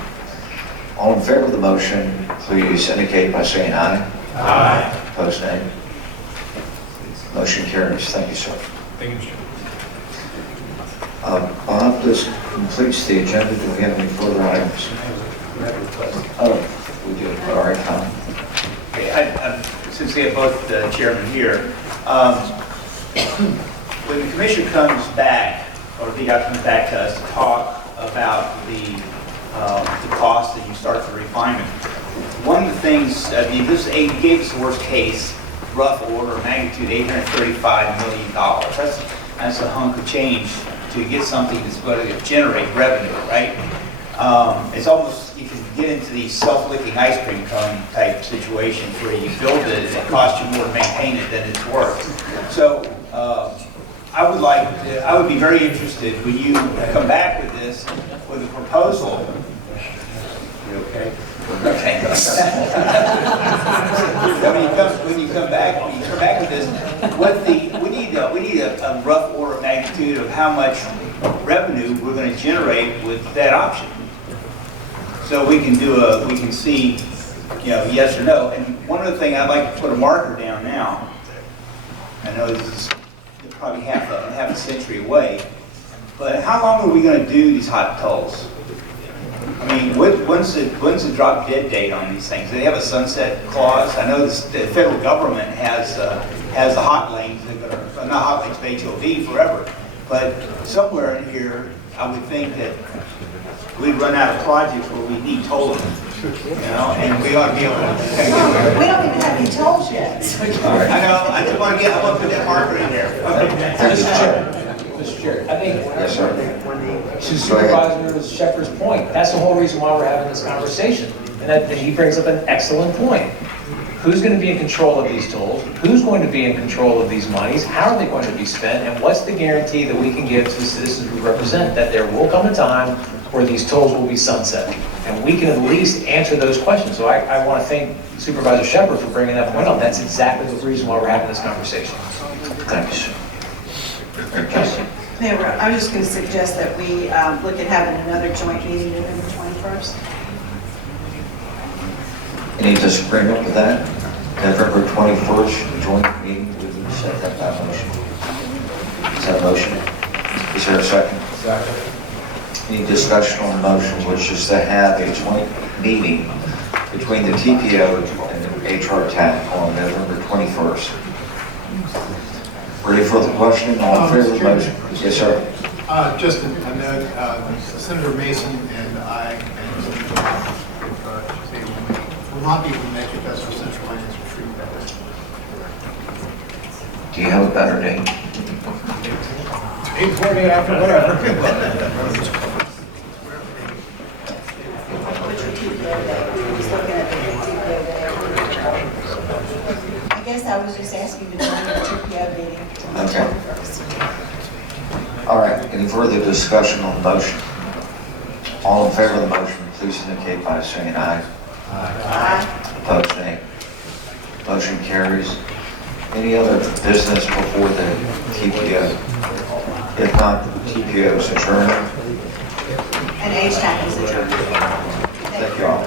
All in favor of the motion, please indicate by saying aye. Aye. Opposed, nay. Motion carries. Thank you, sir. Thank you, Mr. Bob, this completes the agenda. Do we have any further items? Oh, we do. All right, Tom. Okay, since we have both the chairmen here, when the commission comes back, or VDOT comes back to us to talk about the cost and you start the refinement, one of the things, this gave us the worst case, rough order of magnitude, $835 million. That's a hunk of change to get something that's going to generate revenue, right? It's almost, you can get into these self-licking ice cream cone type situations where you build it and it costs you more to maintain it than it's worth. So I would be very interested when you come back with this, with a proposal. You okay? Okay. when you come back with this, we need a rough order of magnitude of how much revenue we're going to generate with that option. So we can see, yes or no. And one other thing, I'd like to put a marker down now. I know this is probably half a century away, but how long are we going to do these hot tolls? I mean, when's the drop dead date on these things? Do they have a sunset clause? I know the federal government has the hot lanes, not hot lanes, but HOV forever. But somewhere in here, I would think that we'd run out of projects where we need tolling, and we ought to be able to. We don't even have any tolls yet. I know. I just want to put that marker in there. Okay. Mr. Chair, I think, to Supervisor Shepherd's point, that's the whole reason why we're having this conversation. And he brings up an excellent point. Who's going to be in control of these tolls? Who's going to be in control of these monies? How are they going to be spent? And what's the guarantee that we can give to the citizens we represent that there will come a time where these tolls will be sunset? And we can at least answer those questions. So I want to thank Supervisor Shepherd for bringing that point up. That's exactly the reason why we're having this conversation. Thank you, sir. Mayor, I was just going to suggest that we look at having another joint meeting November 21st. Any disagreement with that? November 21st, joint meeting, we set that motion. Is that a motion? Is there a second? Second. Any discussion on the motion, which is to have a joint meeting between the TPO and the Hrtac on November 21st? Ready for the question? All in favor of the motion? Yes, sir. Just a note, Senator Mason and I will not be able to make it best for Central Finance Retreat that day. Do you have a better date? 8:40 after whatever. I was just asking to join the TPO meeting. Okay. All right, any further discussion on the motion? All in favor of the motion, please indicate by saying aye. Aye. Opposed, nay. Motion carries. Any other business before the TPO? If not, the TPO is adjourned. And Hrtac is adjourned. Thank you all.